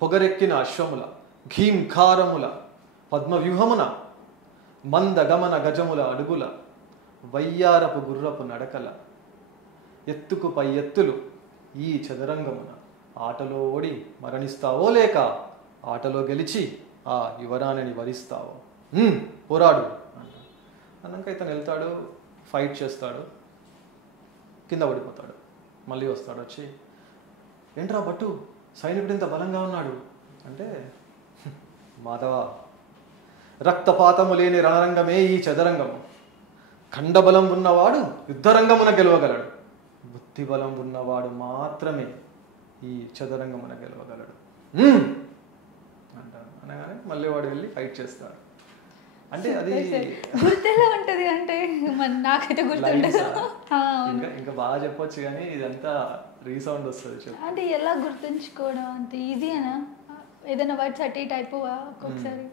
పొగరెక్కిన అశ్వముల, ఘీంకారముల, పద్మవ్యూహమున, మందగమన గజముల అడుగుల, వయ్యారపు గుర్రపు నడకల, ఎత్తుకు పై ఎత్తులు ఈ చదరంగమున, ఆటలో ఓడి మరణిస్తావో లేక ఆటలో గెలిచి ఆ యువరాణిని వరిస్తావో, పోరాడు అన్నాక ఇతను వెళ్తాడు, ఫైట్ చేస్తాడు, కింద పడిపోతాడు. మళ్ళీ వస్తాడు, వచ్చి ఏంట్రా భట్టు సైనికుడు ఇంత బలంగా ఉన్నాడు అంటే, మాధవ, రక్తపాతము లేని రణరంగమే ఈ చదరంగము. ఖండబలం ఉన్నవాడు యుద్ధరంగమున గెలవగలడు, బుద్ధిబలం ఉన్నవాడు మాత్రమే ఈ చదరంగమున గెలవగలడు అంటాను. అనగానే మళ్ళీ వాడు వెళ్ళి ఫైట్ చేస్తాడు. అంటే అది గుర్తెలా ఉంటది అంటే నాకైతే గుర్తుండదు. ఇంకా బాగా చెప్పొచ్చు కానీ ఇదంతా రీసౌండ్ వస్తుంది. అంటే ఎలా గుర్తుంచుకోవడం అంత ఈజీనా? ఏదైనా వర్డ్స్ అటు ఇటు అయిపోవా ఒక్కొక్కసారి?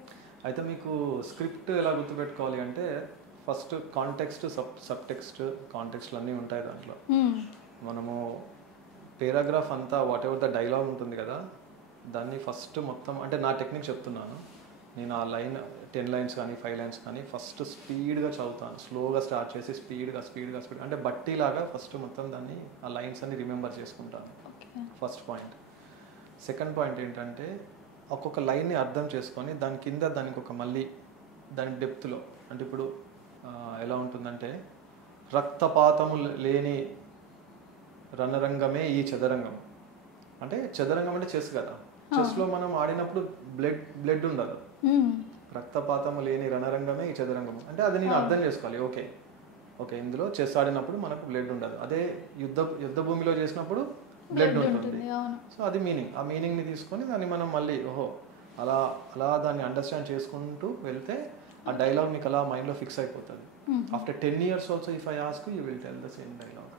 అయితే మీకు స్క్రిప్ట్ ఎలా గుర్తుపెట్టుకోవాలి అంటే, ఫస్ట్ కాంటెక్స్ట్, సబ్ టెక్స్ట్, కాంటెక్స్ట్లు అన్నీ ఉంటాయి దాంట్లో. మనము పేరాగ్రాఫ్ అంతా వాట్ ఎవర్ ద డైలాగ్ ఉంటుంది కదా, దాన్ని ఫస్ట్ మొత్తం, అంటే నా టెక్నిక్ చెప్తున్నాను నేను, ఆ లైన్ 10 లైన్స్ కానీ 5 లైన్స్ కానీ ఫస్ట్ స్పీడ్గా చదువుతాను. స్లోగా స్టార్ట్ చేసి స్పీడ్ అంటే బట్టీలాగా ఫస్ట్ మొత్తం దాన్ని, ఆ లైన్స్ అన్ని రిమెంబర్ చేసుకుంటాను. First point. సెకండ్ పాయింట్ ఏంటంటే, ఒక్కొక్క లైన్ని అర్థం చేసుకొని దాని కింద దానికి ఒక మళ్ళీ దాని డెప్త్లో, అంటే ఇప్పుడు ఎలా ఉంటుందంటే, రక్తపాతము లేని రణరంగమే ఈ చదరంగం. అంటే చదరంగం అంటే చెస్ కదా, చెస్లో మనం ఆడినప్పుడు బ్లడ్ ఉండదు. రక్తపాతము లేని రణరంగమే ఈ చదరంగం అంటే అది నేను అర్థం చేసుకోవాలి. ఓకే ఇందులో చెస్ ఆడినప్పుడు మనకు బ్లడ్ ఉండదు, అదే యుద్ధ భూమిలో చేసినప్పుడు బ్లడ్ ఉంటుంది. సో అది మీనింగ్. ఆ మీనింగ్ని తీసుకొని దాన్ని మనం మళ్ళీ అలా దాన్ని అండర్స్టాండ్ చేసుకుంటూ వెళ్తే ఆ డైలాగ్ మీకు అలా మైండ్లో ఫిక్స్ అయిపోతుంది. After 10 years also if I ask you will tell the same dialogue.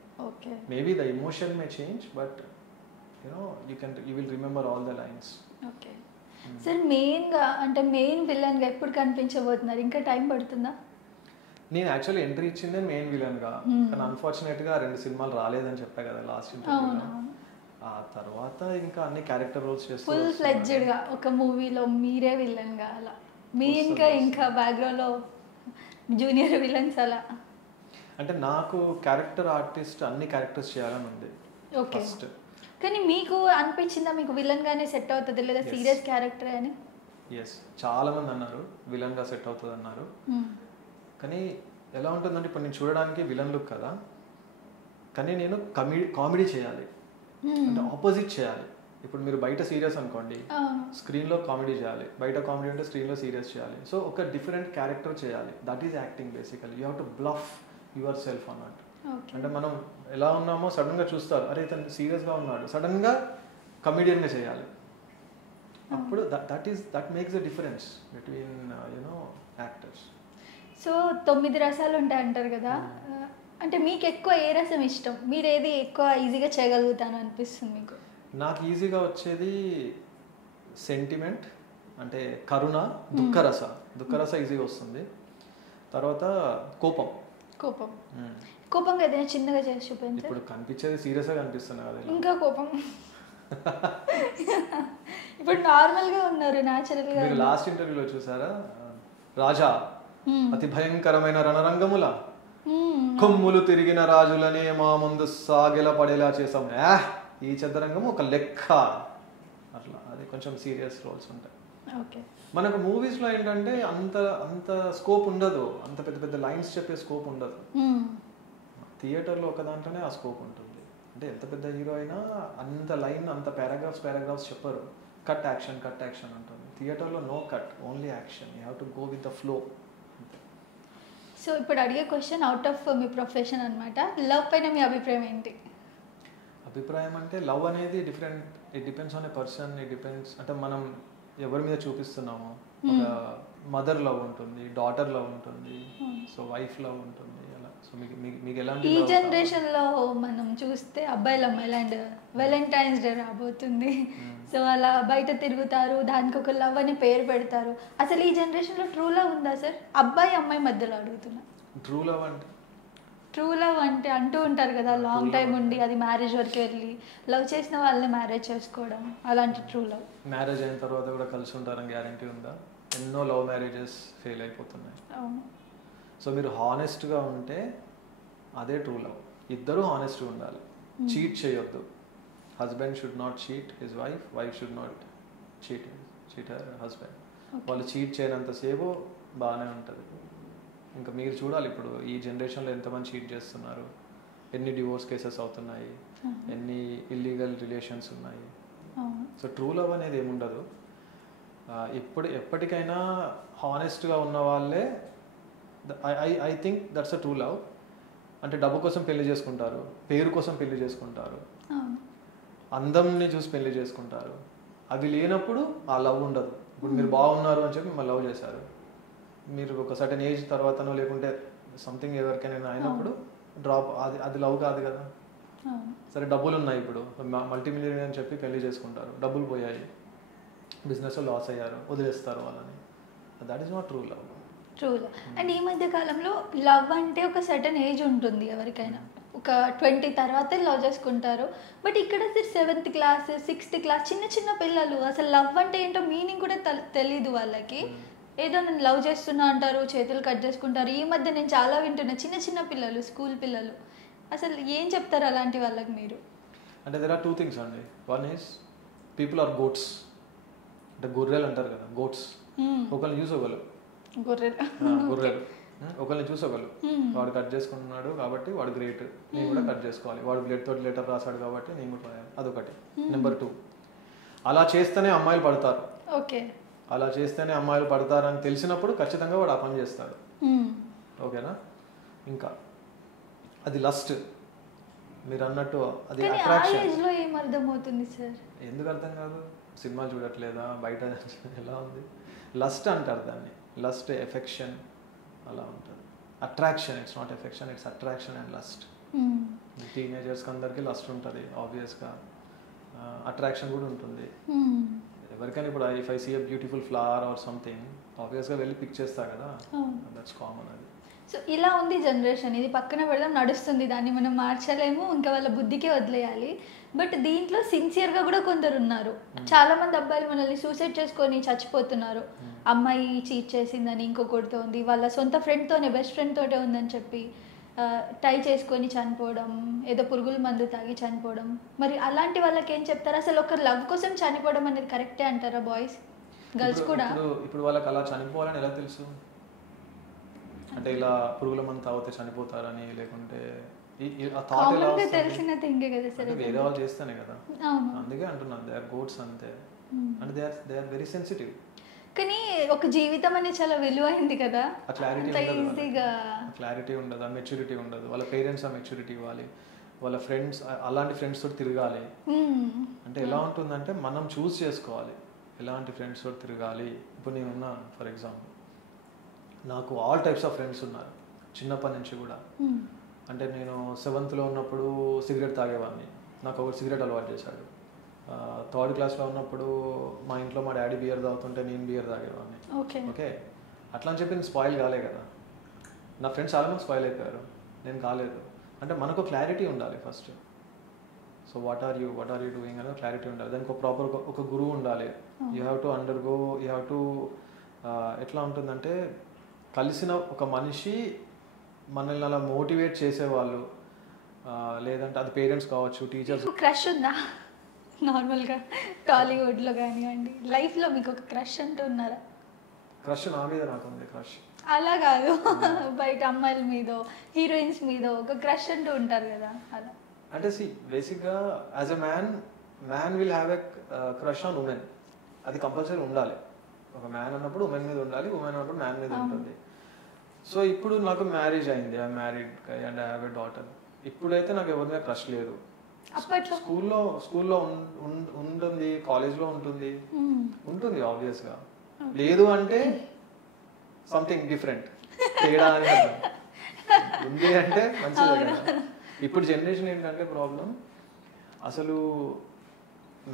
Maybe the emotion May change, but you will remember all the lines. Okay sir, main విలన్గా ఎప్పుడు కనిపించబోతున్నారు? ఇంకా టైం పడుతుందా? నేను యాక్చువల్లీ ఎంట్రీ ఇచ్చిందే main విలన్గా, కానీ అన్ఫార్చునేట్గా 2 సినిమాలు రాలేదని చెప్పా కదా లాస్ట్ ఇంటర్వ్యూలో. ఆ తర్వాత ఇంకా అన్ని క్యారెక్టర్ రోల్స్ చేస్తూ ఫుల్ ఫ్లెడ్జ్డ్గా ఒక మూవీలో మీరే విలన్గా, అలా మెయిన్గా ఇంకా బ్యాక్గ్రౌండ్లో జూనియర్ విలన్స్ అలా. అంటే నాకు క్యారెక్టర్ ఆర్టిస్ట్ అన్ని క్యారెక్టర్స్ చేయాలని ఉంది ఫస్ట్. కానీ మీకు అనిపించిందా మీకు విలన్ గానే సెట్ అవుతుంది లేదా సీరియస్ క్యారెక్టర్ అని? ఎస్, చాలా మంది అన్నారు విలన్ గా సెట్ అవుతుంది అన్నారు. కానీ ఎలా ఉంటుందంటే, ఇప్పుడు నేను చూడడానికి విలన్ లుక్ కదా, కానీ నేను కామెడీ చేయాలి, అంటే ఆపోజిట్ చేయాలి. ఇప్పుడు మీరు బయట సీరియస్ అనుకోండి, స్క్రీన్లో కామెడీ చేయాలి, బయట కామెడీ అంటే స్క్రీన్లో సీరియస్ చేయాలి. సో ఒక డిఫరెంట్ క్యారెక్టర్ చేయాలి. That is acting basically. You have to bluff your self అన్నట్టు. అంటే మనం ఎలా ఉన్నామో సడన్గా చూస్తారు, అరే ఇతను సీరియస్గా ఉన్నాడు, సడన్గా కమెడియన్గా చేయాలి. అప్పుడు that makes the difference between actors. So 9 రసాలు ఉంటాయి అంటారు కదా, అంటే మీకు ఎక్కువ ఏ రసం ఇష్టం? మీరు ఏది ఎక్కువ ఈజీగా చేయగలుగుతాను అనిపిస్తుంది మీకు? నాకు ఈజీగా వచ్చేది సెంటిమెంట్, అంటే కరుణ, దుఃఖరస ఈజీగా వస్తుంది. తర్వాత కోపంగా ఏదైనా చిన్నగా చేసి చూపించండి. ఇప్పుడు కనిపించేది సీరియస్గా కనిపిస్తున్నా కదా, ఇంకా కోపం. ఇప్పుడు నార్మల్గా ఉన్నారు, న్యాచురల్గా. మీరు లాస్ట్ ఇంటర్వ్యూలో చూసారా, రాజా అతి భయంకరమైన రణరంగముల కొమ్ములు తిరిగిన రాజులనే మా ముందు సాగెల పడేలా చేసాం. ఈ చదరంగము ఒక లెక్క, అట్లా అది కొంచెం సీరియస్ రోల్స్ ఉంటాయి. మనకు మూవీస్లో ఏంటంటే అంత అంత స్కోప్ ఉండదు, అంత పెద్ద పెద్ద లైన్స్ చెప్పే స్కోప్ ఉండదు. థియేటర్లో ఒక దాంట్లోనే ఆ స్కోప్ ఉంటుంది. అంటే ఎంత పెద్ద హీరో అయినా అంత లైన్, అంత పారాగ్రాఫ్స్ చెప్పరు. కట్ యాక్షన్ ఉంటుంది. థియేటర్లో no cut, only action. You have to go with the flow. So ఇప్పుడు అడిగే క్వశ్చన్ అవుట్ ఆఫ్ మీ ప్రొఫెషన్ అనమాట, లవ్ పైన మీ అభిప్రాయం ఏంటి? అభిప్రాయం అంటే లవ్ అనేది different, it depends on a person, it depends. అంటే మనం ఎవరి మీద చూపిస్తున్నాము. ఒక మదర్ లవ్ ఉంటుంది, డాటర్ లవ్ ఉంటుంది, సో వైఫ్ లవ్ ఉంటుంది, అలా. సో మీకు ఎలాంటి ఈ జనరేషన్లో మనం చూస్తే అబ్బాయిలు అమ్మాయిలు అండ్ వ్యాలంటైన్స్ డే రాబోతుంది, సో అలా బయట తిరుగుతారు, దానికి ఒక లవ్ అని పేరు పెడతారు. అసలు ఈ జనరేషన్లో ట్రూ లవ్ ఉందా సార్? అబ్బాయి అమ్మాయి మధ్యలో అడుగుతున్నా. ట్రూ లవ్ అంటే అంటూ ఉంటారు కదా, లాంగ్ టైం ఉండి అది మ్యారేజ్ వరకు వెళ్ళి లవ్ చేసిన వాళ్ళని మ్యారేజ్ చేసుకోవడం, అలాంటి ట్రూ లవ్. మ్యారేజ్ అయిన తర్వాత కూడా కలిసి ఉంటారని గ్యారంటీ ఉందా? ఎన్నో లవ్ మ్యారేజెస్ ఫెయిల్ అయిపోతున్నాయి. సో మీరు హానెస్ట్గా ఉంటే అదే ట్రూ లవ్. ఇద్దరూ హానెస్ట్గా ఉండాలి, చీట్ చేయొద్దు. Husband should not cheat his wife, wife should not cheat her husband. వాళ్ళు చీట్ చేయనంతసేపు బాగానే ఉంటుంది. ఇంకా మీరు చూడాలి ఇప్పుడు ఈ జనరేషన్లో ఎంతమంది చీట్ చేస్తున్నారు, ఎన్ని డివోర్స్ కేసెస్ అవుతున్నాయి, ఎన్ని ఇల్లీగల్ రిలేషన్స్ ఉన్నాయి. సో ట్రూ లవ్ అనేది ఏముండదు. ఎప్పటికైనా హానెస్ట్గా ఉన్న వాళ్ళే, I think that's a true love. అంటే డబ్బు కోసం పెళ్లి చేసుకుంటారు, పేరు కోసం పెళ్లి చేసుకుంటారు, అందంని చూసి పెళ్లి చేసుకుంటారు. అవి లేనప్పుడు ఆ లవ్ ఉండదు. ఇప్పుడు మీరు బాగున్నారు అని చెప్పి మిమ్మల్ని లవ్ చేశారు, మీరు ఒక సర్టెన్ ఏజ్ తర్వాతనో లేకుంటే సంథింగ్ ఎవరికైనా అయినప్పుడు డ్రాప్, అది లవ్ కాదు కదా. సరే డబ్బులు ఉన్నాయి, ఇప్పుడు మల్టీమిలియనర్ అని చెప్పి పెళ్లి చేసుకుంటారు, డబ్బులు పోయాయి, బిజినెస్లో లాస్ అయ్యారు, వదిలేస్తారు వాళ్ళని. That is not true love. And ఈ మధ్య కాలంలో లవ్ అంటే ఒక సర్టెన్ ఏజ్ ఉంటుంది ఎవరికైనా, ఒక 20 తర్వాతే లవ్ చేసుకుంటారు. బట్ ఇక్కడ 7th క్లాస్ 6th క్లాస్ చిన్న పిల్లలు అసలు లవ్ అంటే ఏంటో మీనింగ్ కూడా తెలీదు వాళ్ళకి. ఏదో నేను లవ్ చేస్తున్నా అంటారు, చేతులు కట్ చేసుకుంటారు. ఈ మధ్య నేను చాలా వింటున్నా, చిన్న పిల్లలు, స్కూల్ పిల్లలు. అసలు ఏం చెప్తారు అలాంటి వాళ్ళకి మీరు? అంటే there are two things అండి. One is people are goats, అంటే గొర్రెలు అంటారు కదా, గోట్స్. ఒకళ్ళని చూసి గొర్రెలు ఒకళ్ళని చూసి ఒకళ్ళు, వాడు కట్ చేసుకుంటున్నాడు కాబట్టి వాడు గ్రేట్, నేను కూడా కట్ చేసుకోవాలి, వాడు బ్లడ్ తోటి లెటర్ రాశాడు కాబట్టి నేను కూడా రాయాలి, అదొకటి. నెంబర్ 2, అలా చేస్తేనే అమ్మాయిలు పడతారు. అలా చేస్తేనే అమ్మాయిలు పడతారని తెలిసినప్పుడు ఖచ్చితంగా వాడు ఆ పని చేస్తాడు. ఓకేనా? ఇంకా అది లస్ట్, మీరు అన్నట్టు అది అట్రాక్షన్. ఎందుకు అర్థం కాదు? సినిమా చూడట్లేదా? బయట ఎలా ఉంది? లస్ట్ అంటారు దాన్ని. లస్ట్, ఎఫెక్షన్ అలా ఉంటుంది. Attraction, it's not affection, it's attraction and lust. టీనేజర్స్కి అందరికీ లస్ట్ ఉంటుంది ఆబ్వియస్గా, అట్రాక్షన్ కూడా ఉంటుంది. ఎవరికైనా ఇప్పుడు if I see a beautiful flower or something, ఆబ్వియస్గా వెళ్ళి పిక్ చేస్తా కదా, దట్స్ కామన్. అది సో ఇలా ఉంది జనరేషన్, ఇది పక్కన పెడదాం, నడుస్తుంది, దాన్ని మనం మార్చలేము, ఇంకా వాళ్ళ బుద్ధికే వదిలేయాలి. బట్ దీంట్లో సిన్సియర్గా కూడా కొందరు ఉన్నారు. చాలామంది అబ్బాయిలు మనల్ని సూసైడ్ చేసుకొని చచ్చిపోతున్నారు. అమ్మాయి చీట్ చేసిందని ఇంకొకటితో ఉంది, వాళ్ళ సొంత ఫ్రెండ్తోనే, బెస్ట్ ఫ్రెండ్ తోటే ఉందని చెప్పి టై చేసుకొని చనిపోవడం, ఏదో పురుగుల మందు తాగి చనిపోవడం. మరి అలాంటి వాళ్ళకి ఏం చెప్తారు? అసలు ఒక లవ్ కోసం చనిపోవడం అనేది కరెక్టే అంటారా బాయ్స్, గర్ల్స్ కూడా? ఇప్పుడు వాళ్ళకి అలా చనిపోవాలని ఎలా తెలుసు? అంటే ఇలా పురుగుల మందు తాగితే చనిపోతారని, లేకుంటే తెలిసిన థింగే కదా సార్, వేరే వాళ్ళు చేస్తేనే కదా. అందుకే అంటున్నాను, దే ఆర్ గోట్స్ అంతే. అంటే దే ఆర్ వెరీ సెన్సిటివ్. కానీ ఒక జీవితం అనేది చాలా విలువైంది కదా, క్లారిటీ ఉండదు, ఆ మెచ్యూరిటీ ఉండదు. వాళ్ళ పేరెంట్స్ ఆ మెచ్యూరిటీ ఇవ్వాలి, వాళ్ళ ఫ్రెండ్స్ అలాంటి ఫ్రెండ్స్ తోటి తిరగాలి. అంటే ఎలా ఉంటుందంటే మనం చూస్ చేసుకోవాలి ఎలాంటి ఫ్రెండ్స్ తోటి తిరగాలి. ఇప్పుడు నేను ఉన్నా, ఫర్ ఎగ్జాంపుల్ నాకు ఆల్ టైప్స్ ఆఫ్ ఫ్రెండ్స్ ఉన్నారు చిన్నప్పటి నుంచి కూడా. అంటే నేను 7th ఉన్నప్పుడు సిగరెట్ తాగేవాడిని, నాకు ఒకటి సిగరెట్ అలవాటు చేశాడు. 3rd క్లాస్లో ఉన్నప్పుడు మా ఇంట్లో మా డాడీ బియర్ తాగుతుంటే నేను బియర్ తాగేవాడిని. ఓకే, అట్లా అని చెప్పి నేను స్పాయిల్ కాలే కదా. నా ఫ్రెండ్స్ చాలామంది స్పాయిల్ అయిపోయారు, నేను కాలేదు. అంటే మనకు క్లారిటీ ఉండాలి first. So what are you doing అనేది క్లారిటీ ఉండాలి. దానికి ఒక ప్రాపర్ ఒక గురువు ఉండాలి. You have to undergo, you have to ఎట్లా ఉంటుందంటే కలిసిన ఒక మనిషి మనల్ని అలా మోటివేట్ చేసేవాళ్ళు, లేదంటే అది పేరెంట్స్ కావచ్చు, టీచర్స్. క్రష్ ఉందా నార్మల్గా టాలీవుడ్లో కానివ్వండి, లైఫ్లో మీకు ఒక క్రష్ అంటూ ఉన్నారా? క్రష్ నా మీద నాకు ఉంది క్రష్. అలా కాదు, బయట అమ్మాయిల మీద, హీరోయిన్స్ మీద ఒక క్రష్ అంటూ ఉంటారు కదా అలా. అంటే బేసిక్గా as a man will have a crush on women. అది కంపల్సరీ ఉండాలి. ఒక మ్యాన్ అన్నప్పుడు ఉమెన్ మీద ఉండాలి, ఉమెన్ అన్నప్పుడు మ్యాన్ మీద ఉంటుంది. సో ఇప్పుడు నాకు మ్యారేజ్ అయింది, I married and I have a daughter. ఇప్పుడైతే నాకు ఎవరి మీద క్రష్ లేదు. స్కూల్లో ఉంటుంది, కాలేజ్లో ఉంటుంది ఆబ్వియస్గా. లేదు అంటే సంథింగ్ డిఫరెంట్, తేడా అని ఉంది అంటే మంచిదే కదా. ఇప్పుడు జనరేషన్ ఏంటంటే ప్రాబ్లం, అసలు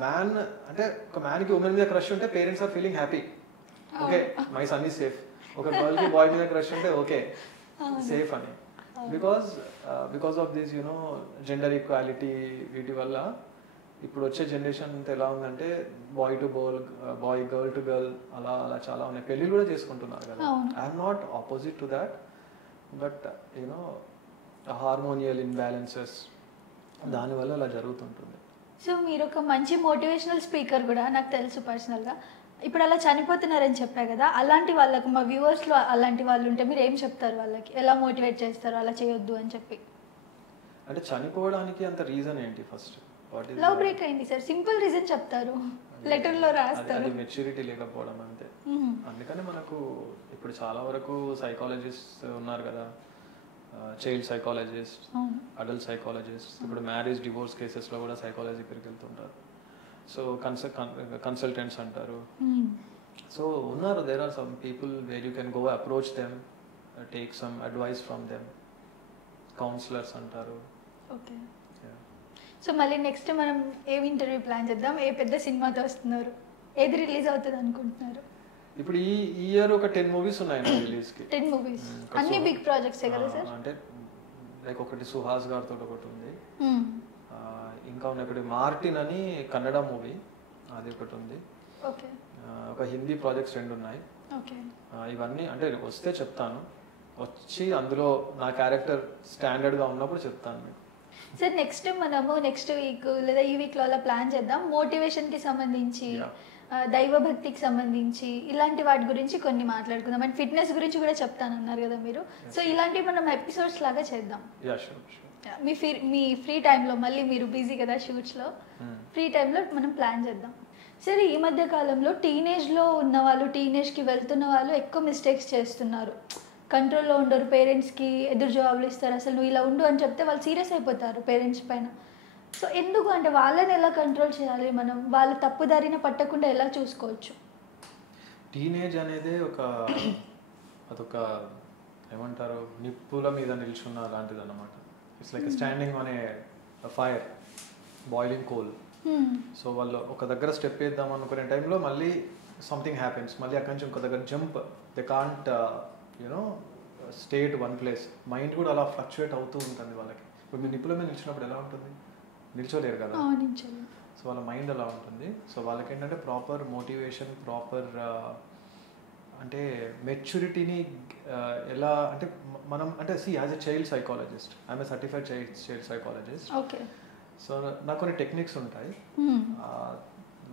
మ్యాన్ అంటే ఒక మ్యాన్కి ఉమెన్ మీద క్రష్ ఉంటే parents are feeling happy, okay my son is safe. ఒక గర్ల్కి బాయ్ మీద క్రష్ ఉంటే ఓకే సేఫ్ అని. Because of this gender equality, వీటి వల్ల ఇప్పుడు వచ్చే జనరేషన్ అంతా ఎలా ఉందంటే boy to boy, girl to girl, అలా అలా చాలా ఉన్నాయి. పెళ్ళిళ్ళు కూడా చేసుకుంటున్నారు కదా. I'm not opposite to that, but hormonal imbalances, దానివల్ల అలా జరుగుతుంటుంది. సో మీరు ఒక మంచి మోటివేషనల్ స్పీకర్ కూడా, నాకు తెలుసు పర్సనల్గా. ఇప్పుడు అలా చనిపోతున్నారని చెప్పా కదా, అలాంటి వాళ్ళకు మా వ్యూవర్స్లో అలాంటి వాళ్ళు ఉంటే మీరు ఏం చెప్తారు? వాళ్ళకి ఎలా మోటివేట్ చేస్తారు అలా చేయొద్దు అని చెప్పి? అంటే చనిపోవడానికి అంత రీజన్ ఏంటి? ఫస్ట్ లవ్ బ్రేక్ అయింది సార్, సింపుల్ రీజన్ చెప్తారు, లెటర్లో రాస్తారు. అది మెచ్యూరిటీ లేకపోవడం అంతే. అందుకని మనకు ఇప్పుడు చాలా వరకు సైకాలజిస్ట్ ఉన్నారు కదా, చైల్డ్ సైకాలజిస్ట్, అడల్ట్ సైకాలజిస్ట్. ఇప్పుడు మ్యారేజ్ డివోర్స్ కేసెస్లో కూడా సైకాలజీ దగ్గరికి వెళ్తుంటారు. సో కన్సల్టెంట్స్ అంటారు. సో ఉన్నారు, there are some people where you can go approach them, take some advice from them. Counsellors అంటారు. ఓకే. సో మళ్ళీ నెక్స్ట్ మనం ఏం ఇంటర్వ్యూ ప్లాన్ చేద్దాం? ఏ పెద్ద సినిమాతో వస్తున్నారు? ఏది రిలీజ్ అవుతుంది అనుకుంటున్నారు? ఇప్పుడు ఈ ఇయర్ ఒక 10 మూవీస్ ఉన్నాయి రిలీజ్కి. 10 మూవీస్ అన్ని బిగ్ ప్రాజెక్ట్సే కదా సార్? అంటే లైక్ ఒకటి సుహాస్ గారితో ఒకటి ఉంది, ఇంకా ఒకటి మార్టిన్ అని కన్నడ మూవీ, అది ఒకటి ఉంది. ఓకే. ఒక హిందీ ప్రాజెక్ట్స్ 2 ఉన్నాయి. ఓకే. ఇవన్నీ అంటే వస్తే చెప్తాను, వచ్చి అందులో నా క్యారెక్టర్ స్టాండర్డ్గా ఉన్నప్పుడు చెప్తాను మీకు. సార్ నెక్స్ట్ మనము నెక్స్ట్ వీక్ లేదా ఈ వీక్లో అలా ప్లాన్ చేద్దాం. మోటివేషన్కి సంబంధించి, దైవభక్తికి సంబంధించి ఇలాంటి వాటి గురించి కొన్ని మాట్లాడుకుందాం. అండ్ ఫిట్నెస్ గురించి కూడా చెప్తానన్నారు కదా మీరు. సో ఇలాంటివి మనం ఎపిసోడ్స్ లాగా చేద్దాం. మీ ఫ్రీ టైంలో, మళ్ళీ మీరు బిజీ కదా షూట్స్లో, ఫ్రీ టైంలో మనం ప్లాన్ చేద్దాం. సరే, ఈ మధ్య కాలంలో టీనేజ్లో ఉన్న వాళ్ళు, టీనేజ్కి వెళ్తున్న వాళ్ళు ఎక్కువ మిస్టేక్స్ చేస్తున్నారు. కంట్రోల్లో ఉండరు, పేరెంట్స్కి ఎదురు జవాబులు ఇస్తారు. అసలు నువ్వు ఇలా ఉండు అని చెప్తే వాళ్ళు సీరియస్ అయిపోతారు పేరెంట్స్ పైన. సో ఎందుకు అంటే వాళ్ళని ఎలా కంట్రోల్ చేయాలి మనం? వాళ్ళ తప్పుదారిన పట్టకుండా ఎలా చూసుకోవచ్చు? టీనేజ్ అనేది అదొక ఏమంటారు, నిప్పుల మీద నిల్చున్న లాంటిది అన్నమాట. It's like standing on a fire, boiling coal. So వాళ్ళు ఒక దగ్గర స్టెప్ వేద్దాం అనుకునే టైంలో మళ్ళీ సంథింగ్ హ్యాపెన్స్, మళ్ళీ అక్కడి నుంచి ఇంకో దగ్గర jump. They can't stay to one place. Mind కూడా అలా ఫ్లక్చువేట్ అవుతూ ఉంటుంది వాళ్ళకి. ఇప్పుడు మీరు నిప్పుల మీద నిల్చున్నప్పుడు ఎలా ఉంటుంది? నిల్చోలేరు కదా. సో వాళ్ళ మైండ్ అలా ఉంటుంది. సో వాళ్ళకి ఏంటంటే ప్రాపర్ మోటివేషన్, ప్రాపర్ అంటే మెచ్యూరిటీని ఎలా అంటే మనం అంటే as a child psychologist, I'm a certified child psychologist. Okay. So నాకు కొన్ని టెక్నిక్స్ ఉంటాయి,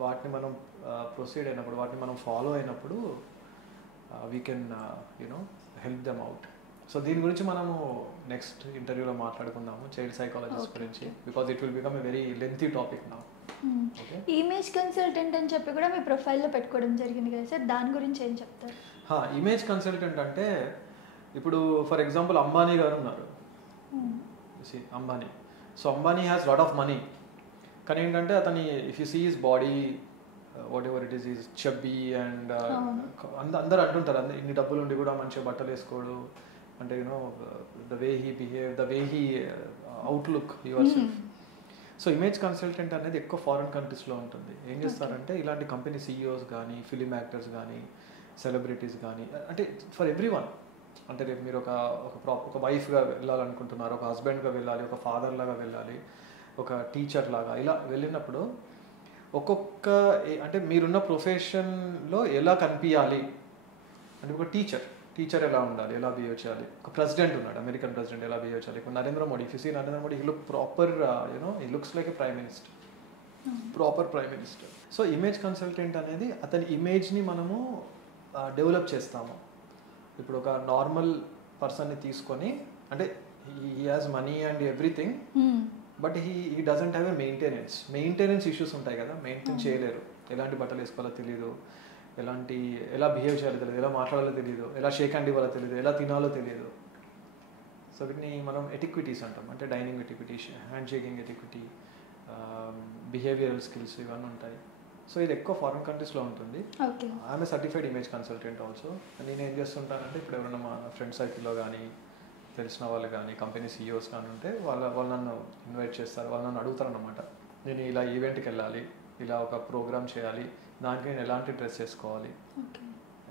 వాటిని మనం ప్రొసీడ్ అయినప్పుడు, వాటిని మనం ఫాలో అయినప్పుడు we can help them out. So దీని గురించి మనము నెక్స్ట్ ఇంటర్వ్యూలో మాట్లాడుకుందాము, చైల్డ్ సైకాలజిస్ట్ గురించి, because it will become a very lengthy topic now. Image consultant అని చెప్పి కూడా మీ ప్రొఫైల్లో పెట్టుకోవడం జరిగింది కదా సార్, దాని గురించి ఏం చెప్తారు? ఇమేజ్ కన్సల్టెంట్ అంటే ఇప్పుడు ఫర్ ఎగ్జాంపుల్ అంబానీ గారు ఉన్నారు, Ambani. So Ambani has lot of money, కానీ ఏంటంటే అతని if you see his body, whatever it is chubby and అందరు అంటుంటారు, ఇన్ని డబ్బులు ఉండి కూడా మంచిగా బట్టలు వేసుకోడు అంటే, the way he behave, the way he outlook your self. So image consultant అనేది ఎక్కువ ఫారిన్ కంట్రీస్లో ఉంటుంది. ఏం చేస్తారంటే ఇలాంటి కంపెనీ సీఈఓస్ కానీ, ఫిలిం యాక్టర్స్ కానీ, సెలబ్రిటీస్ కానీ, అంటే ఫర్ ఎవ్రీ వన్. అంటే రేపు మీరు ఒక వైఫ్గా వెళ్ళాలనుకుంటున్నారు, ఒక హస్బెండ్గా వెళ్ళాలి, ఒక ఫాదర్ లాగా వెళ్ళాలి, ఒక టీచర్ లాగా, ఇలా వెళ్ళినప్పుడు ఒక్కొక్క అంటే మీరున్న ప్రొఫెషన్లో ఎలా కనిపించాలి అంటే, ఒక టీచర్ ఎలా ఉండాలి, ఎలా బిహేవ్ చేయాలి, ఒక ప్రెసిడెంట్ ఉన్నాడు, అమెరికన్ ప్రెసిడెంట్ ఎలా బిహేవ్ చేయాలి. ఇప్పుడు Narendra Modi, if you see Narendra Modi, he look proper, he looks like a prime minister, proper prime minister. So image consultant అనేది అతని ఇమేజ్ని మనము డెవలప్ చేస్తాము. ఇప్పుడు ఒక నార్మల్ పర్సన్ని తీసుకొని, అంటే he has money and everything, but he doesn't have a maintenance issues ఉంటాయి కదా, మెయింటైన్ చేయలేరు. ఎలాంటి బట్టలు వేసుకోవాలో తెలియదు, ఎలా బిహేవ్ చేయాలో తెలియదు, ఎలా మాట్లాడాలో తెలియదు, ఎలా షేక్ హ్యాండ్ ఇవ్వాలో తెలియదు, ఎలా తినాలో తెలియదు. సో వీటిని మనం ఎటిక్విటీస్ అంటాం. అంటే dining etiquette, hand shaking etiquette, behavioural skills, ఇవన్నీ ఉంటాయి. సో ఇది ఎక్కువ ఫారిన్ కంట్రీస్లో ఉంటుంది. I'm a certified image consultant also. నేను ఏం చేస్తుంటానంటే, ఇప్పుడు ఎవరైనా మా ఫ్రెండ్ సర్కిల్లో కానీ తెలిసిన వాళ్ళు కానీ కంపెనీ సీఈఓస్ కానీ ఉంటే వాళ్ళు నన్ను ఇన్వైట్ చేస్తారు, వాళ్ళు నన్ను అడుగుతారు అన్నమాట, నేను ఇలా ఈవెంట్కి వెళ్ళాలి, ఇలా ఒక ప్రోగ్రామ్ చేయాలి, దానికి నేను ఎలాంటి డ్రెస్ వేసుకోవాలి,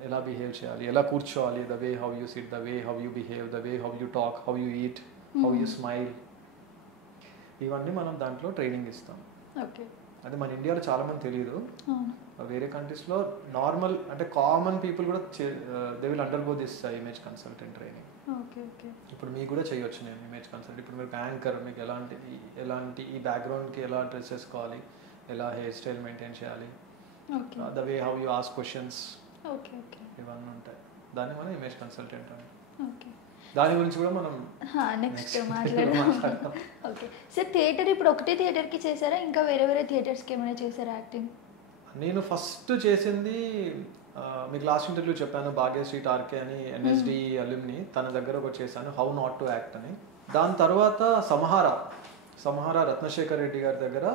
ఎలా బిహేవ్ చేయాలి, ఎలా కూర్చోవాలి, the way how you SIT, the way how you behave, the way how you talk, how you eat, how you smile, ఇవన్నీ మనం దాంట్లో ట్రైనింగ్ ఇస్తాం. అది మన ఇండియాలో చాలామంది తెలియదు. వేరే కంట్రీస్లో నార్మల్, అంటే కామన్ పీపుల్ కూడా they will undergo this image consultant training. ఇప్పుడు మీకు కూడా చేయొచ్చు నేను ఇమేజ్ కన్సల్టెంట్. ఇప్పుడు మీరు యాంకర్, మీకు ఎలాంటి ఈ బ్యాక్గ్రౌండ్కి ఎలా డ్రెస్ వేసుకోవాలి, ఎలా హెయిర్ స్టైల్ మెయింటైన్ చేయాలి, the way how you ask questions, ఇవన్నీ ఉంటాయి. దాన్ని మనం ఇమేజ్ కన్సల్టెంట్ అని. దాని గురించి కూడా మనం నెక్స్ట్ మాట్లాడదాం. ఓకే సార్, థియేటర్ ఇప్పుడు ఒకటే థియేటర్కి చేశారా, ఇంకా వేరే థియేటర్స్కి ఏమైనా చేశారా యాక్టింగ్? నేను ఫస్ట్ చేసింది, మీకు లాస్ట్ ఇంటర్వ్యూ చెప్పాను, భాగ్యశ్రీ టార్కే అని ఎన్ఎస్డి అల్యూమ్ని, తన దగ్గర ఒకటి చేశాను, హౌ నాట్ టు యాక్ట్ అని. దాని తర్వాత సమహార రత్నశేఖర్ రెడ్డి గారి దగ్గర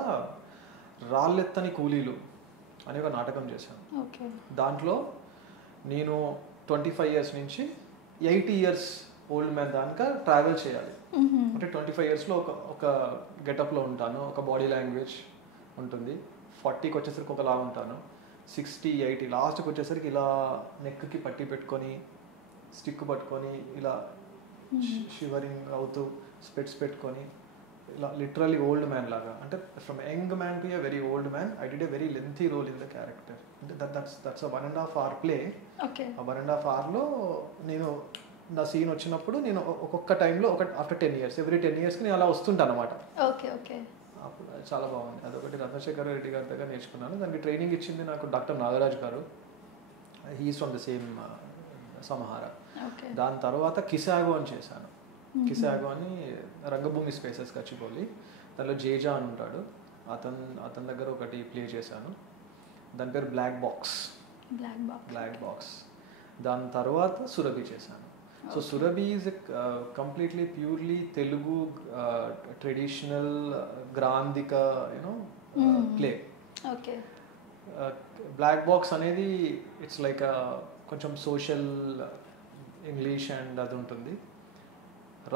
రాళ్ళెత్తని కూలీలు అని ఒక నాటకం చేశాను. దాంట్లో నేను 25 years నుంచి 80 years ఓల్డ్ మ్యాన్ దానిక ట్రావెల్ చేయాలి. అంటే 25 yearsలో ఒక గెటప్లో ఉంటాను, ఒక బాడీ లాంగ్వేజ్ ఉంటుంది. 40కి వచ్చేసరికి ఒకలా ఉంటాను, 60, 80 లాస్ట్కి వచ్చేసరికి ఇలా నెక్కి పట్టి పెట్టుకొని, స్టిక్ పట్టుకొని, ఇలా షివరింగ్ అవుతూ, స్పెట్స్ పెట్టుకొని, ఇలా లిటరల్లీ ఓల్డ్ మ్యాన్ లాగా. అంటే from young man to a very old man, I did a very lengthy role in the character. అంటే దట్స్ 1.5 hour ప్లే. ఆ 1.5 hourలో నేను నా సీన్ వచ్చినప్పుడు నేను ఒక్కొక్క టైంలో ఆఫ్టర్ 10 years, ఎవ్రీ 10 yearsకి నేను అలా వస్తుంటాను అనమాట. అప్పుడు చాలా బాగుంది. అదొకటి రత్నశేఖర్ రెడ్డి గారి దగ్గర నేర్చుకున్నాను. దానికి ట్రైనింగ్ ఇచ్చింది నాకు డాక్టర్ నాగరాజ్ గారు, హీఈస్ ఫ్రమ్ ద సేమ్ సమహార. దాని తర్వాత కిసాగో అని చేశాను. కిసాగో అని రంగభూమి స్పేసెస్ గచ్చిబౌలి, దానిలో జేజా అని ఉంటాడు, అతని దగ్గర ఒకటి ప్లే చేశాను. దాని పేరు బ్లాక్ బాక్స్. దాని తర్వాత సురభి చేశాను. So Surabhi is completely purely Telugu traditional గ్రాంధిక ప్లే. బ్లాక్ బాక్స్ అనేది ఇట్స్ లైక్ కొంచెం సోషల్ ఇంగ్లీష్ అండ్ అది ఉంటుంది.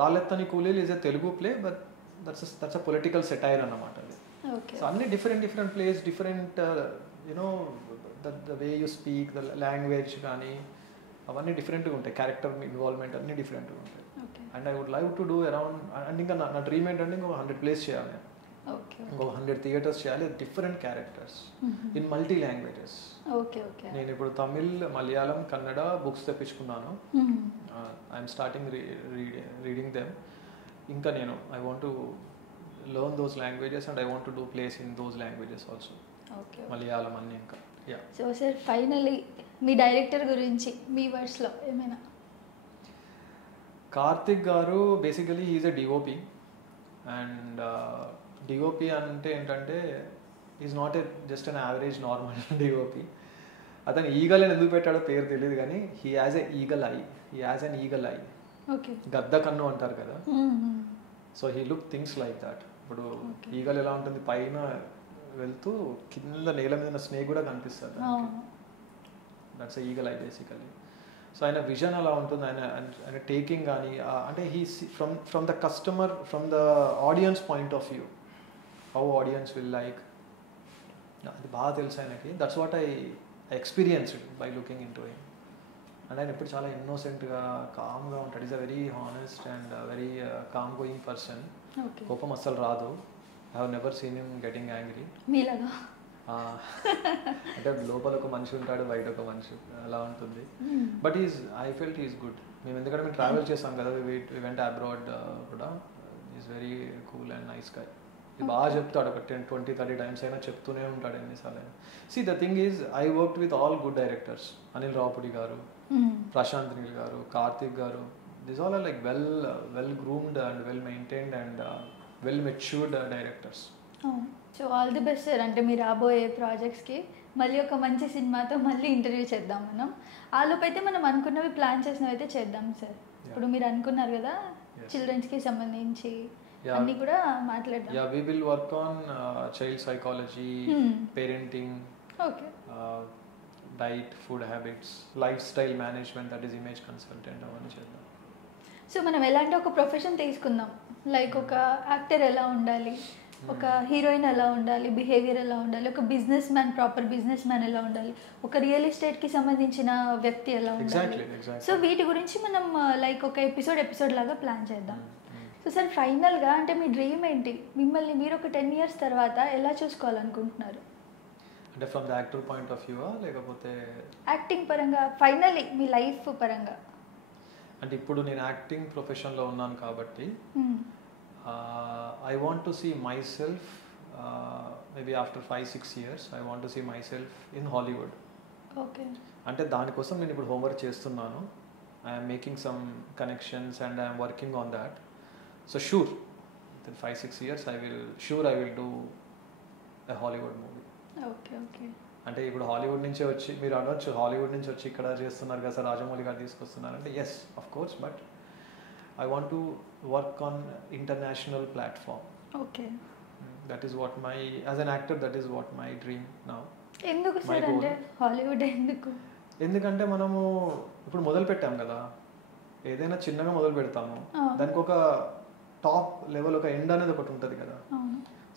రాళ్ళెత్తని కూలీలు is a Telugu play, but that's a political satire అన్నమాట అది. సో అన్ని different plays, different the way you speak, the language కానీ అవన్నీ డిఫరెంట్గా ఉంటాయి, క్యారెక్టర్ ఇన్వాల్వ్మెంట్ అన్నీ డిఫరెంట్గా ఉంటాయి. And I would like to do around, and ఇంకా నా డ్రీమ్ ఏంటంటే ఇంకొక 100 plays చేయాలి, ఇంకొక 100 theatres చేయాలి, different characters in multi languages. నేను ఇప్పుడు తమిళ్, మలయాళం, కన్నడ బుక్స్ తెప్పించుకున్నాను. I'm starting reading them. ఇంకా నేను I want to learn those languages and I want to do plays in those languages also, Malayalam అన్నీ. ఇంకా సో సార్ ఫైనలీ మీ డైరెక్టర్ గురించి మీ వర్డ్స్లో ఏమైనా? Karthik garu basically he's a DOP. And DOP అంటే ఏంటంటే is not just an average normal DOP. అతను ఈగల్ అని ఎందుకు పెట్టాడో పేరు తెలియదు, కానీ he has a eagle I. గద్ద కన్ను అంటారు కదా, so he look things like that. ఇప్పుడు ఈగల్ ఎలా ఉంటుంది, పైన వెళ్తూ కింద నేల మీద స్నేక్ కూడా కనిపిస్తుంది, that's eagle I basically. So ఆయన విజన్ అలా ఉంటుంది, ఆయన టేకింగ్ కానీ, అంటే he from the customer, from the audience point of view, how audience will like, అది బాగా తెలుసు ఆయనకి. That's what I experienced by looking in to him. And ఆయన ఎప్పుడు చాలా ఇన్నోసెంట్గా, కామ్గా ఉంటాడు. Is a very honest and very calm going person. కోపం అస్సలు రాదు. I have never seen him getting angry. అంటే లోపల ఒక మనిషి ఉంటాడు, బయట ఒక మనిషి అలా ఉంటుంది. But I felt is good. మేము ఎందుకంటే మేము ట్రావెల్ చేసాం కదా, ఈవెంట్ అబ్రాడ్ కూడా. Is very cool and nice guy. బాగా చెప్తాడు, ఒక 10-20-30 టైమ్స్ అయినా చెప్తూనే ఉంటాడు ఎన్నిసార్లు అయినా. See the thing is I worked with all good directors. Anil Ravipudi గారు, ప్రశాంత్ నీల్ గారు, కార్తిక్ గారు. These all are like well groomed and well maintained and well matured directors. So all the best sir. అంటే మీరు రాబోయే ప్రాజెక్ట్స్కి మళ్ళీ ఒక మంచి సినిమాతో మళ్ళీ ఇంటర్వ్యూ చేద్దాం మనం. ఆలోపు అయితే మనం అనుకున్నవి ప్లాన్ చేసినవి అయితే చేద్దాం సార్. ఇప్పుడు మీరు అనుకున్నారు కదా చిల్డ్రన్స్కి సంబంధించి అన్నీ కూడా మాట్లాడదాం. Yeah, we will work on child psychology, parenting, okay, diet, food habits, lifestyle management, that is image consultant అవన్నీ చేద్దాం. సో మనం ఎలాంటి ఒక ప్రొఫెషన్ తీసుకుందాం, లైక్ ఒక యాక్టర్ ఎలా ఉండాలి, ఒక హీరోయిన్ ఎలా ఉండాలి, బిహేవియర్ ఎలా ఉండాలి, ఒక business man, proper business man ఎలా ఉండాలి, ఒక రియల్ ఎస్టేట్కి సంబంధించిన వ్యక్తి ఎలా ఉండాలి. సో వీటి గురించి మనం లైక్ ఒక ఎపిసోడ్ లాగా ప్లాన్ చేద్దాం. సో సార్ ఫైనల్గా అంటే మీ డ్రీమ్ ఏంటి, మిమ్మల్ని మీరు ఒక 10 years తర్వాత ఎలా చూసుకోవాలనుకుంటున్నారు? అంటే from the actor point of view లేకపోతే యాక్టింగ్ పరంగా, ఫైనల్లీ మీ లైఫ్ పరంగా? అంటే ఇప్పుడు నేను యాక్టింగ్ ప్రొఫెషన్లో ఉన్నాను కాబట్టి I want to see myself maybe after 5-6 years I want to see myself in Hollywood. Okay. అంటే దానికోసం నేను ఇప్పుడు హోంవర్క్ చేస్తున్నాను. I am making some connections and I am working on that. So sure, within 5-6 years I will do a Hollywood movie. Okay. అంటే ఇప్పుడు Hollywood నుంచే వచ్చి మీరు అనొచ్చు, హాలీవుడ్ నుంచి వచ్చి ఇక్కడ చేస్తున్నారు కదా సార్, రాజమౌళి గారు తీసుకొస్తున్నారు అంటే, yes of course, but I want to work on international platform. Okay, that is what my as an actor, that is what my dream now. ఎందుకు సార్ అంటే హాలీవుడ్ ఎందుకు? ఎందుకంటే మనము ఇప్పుడు మొదలు పెట్టాం కదా, ఏదైనా చిన్నగా మొదలు పెడతాము, దానికి ఒక టాప్ లెవెల్, ఒక ఎండ్ అనేది ఒకటి ఉంటుంది కదా.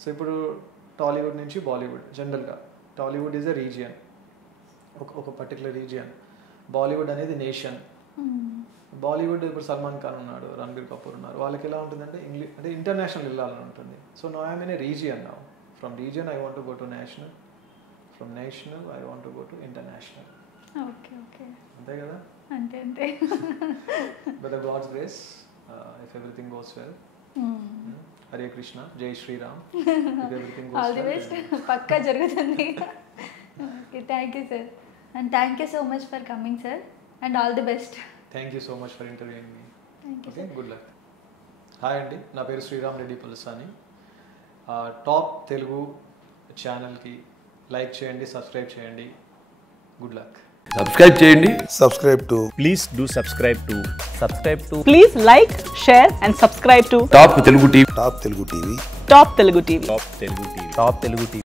సో ఇప్పుడు టాలీవుడ్ నుంచి బాలీవుడ్, జనరల్గా టాలీవుడ్ ఈజ్ ఎ రీజియన్, ఒక పర్టికులర్ రీజియన్. బాలీవుడ్ అనేది నేషన్. బాలీవుడ్ ఇప్పుడు సల్మాన్ ఖాన్ ఉన్నాడు, రణబీర్ కపూర్ ఉన్నారు, వాళ్ళకి ఎలా ఉంటుందంటే అంటే ఇంటర్నేషనల్ వెళ్ళాలని ఉంటుంది. So no I'm in a region now. From region I want to go to national, from national I want to go to international. Okay, అంతే కదా? అంతే. By the God's grace, if everything goes well, Hare Krishna, Jai Shriram, all the best. పక్కా జరుగుతుంది. Okay, thank you sir, and thank you so much for coming sir, and all the best. Thank you so much for interviewing me. Okay, good luck. Hi అండి, నా పేరు Sriram Reddy Pulasani. Top Telugu ఛానల్కి like చేయండి, subscribe చేయండి. Good luck. Subscribe చేయండి. Please do subscribe to. Please like, share and subscribe to top Telugu TV. Top Telugu TV. Top Telugu TV.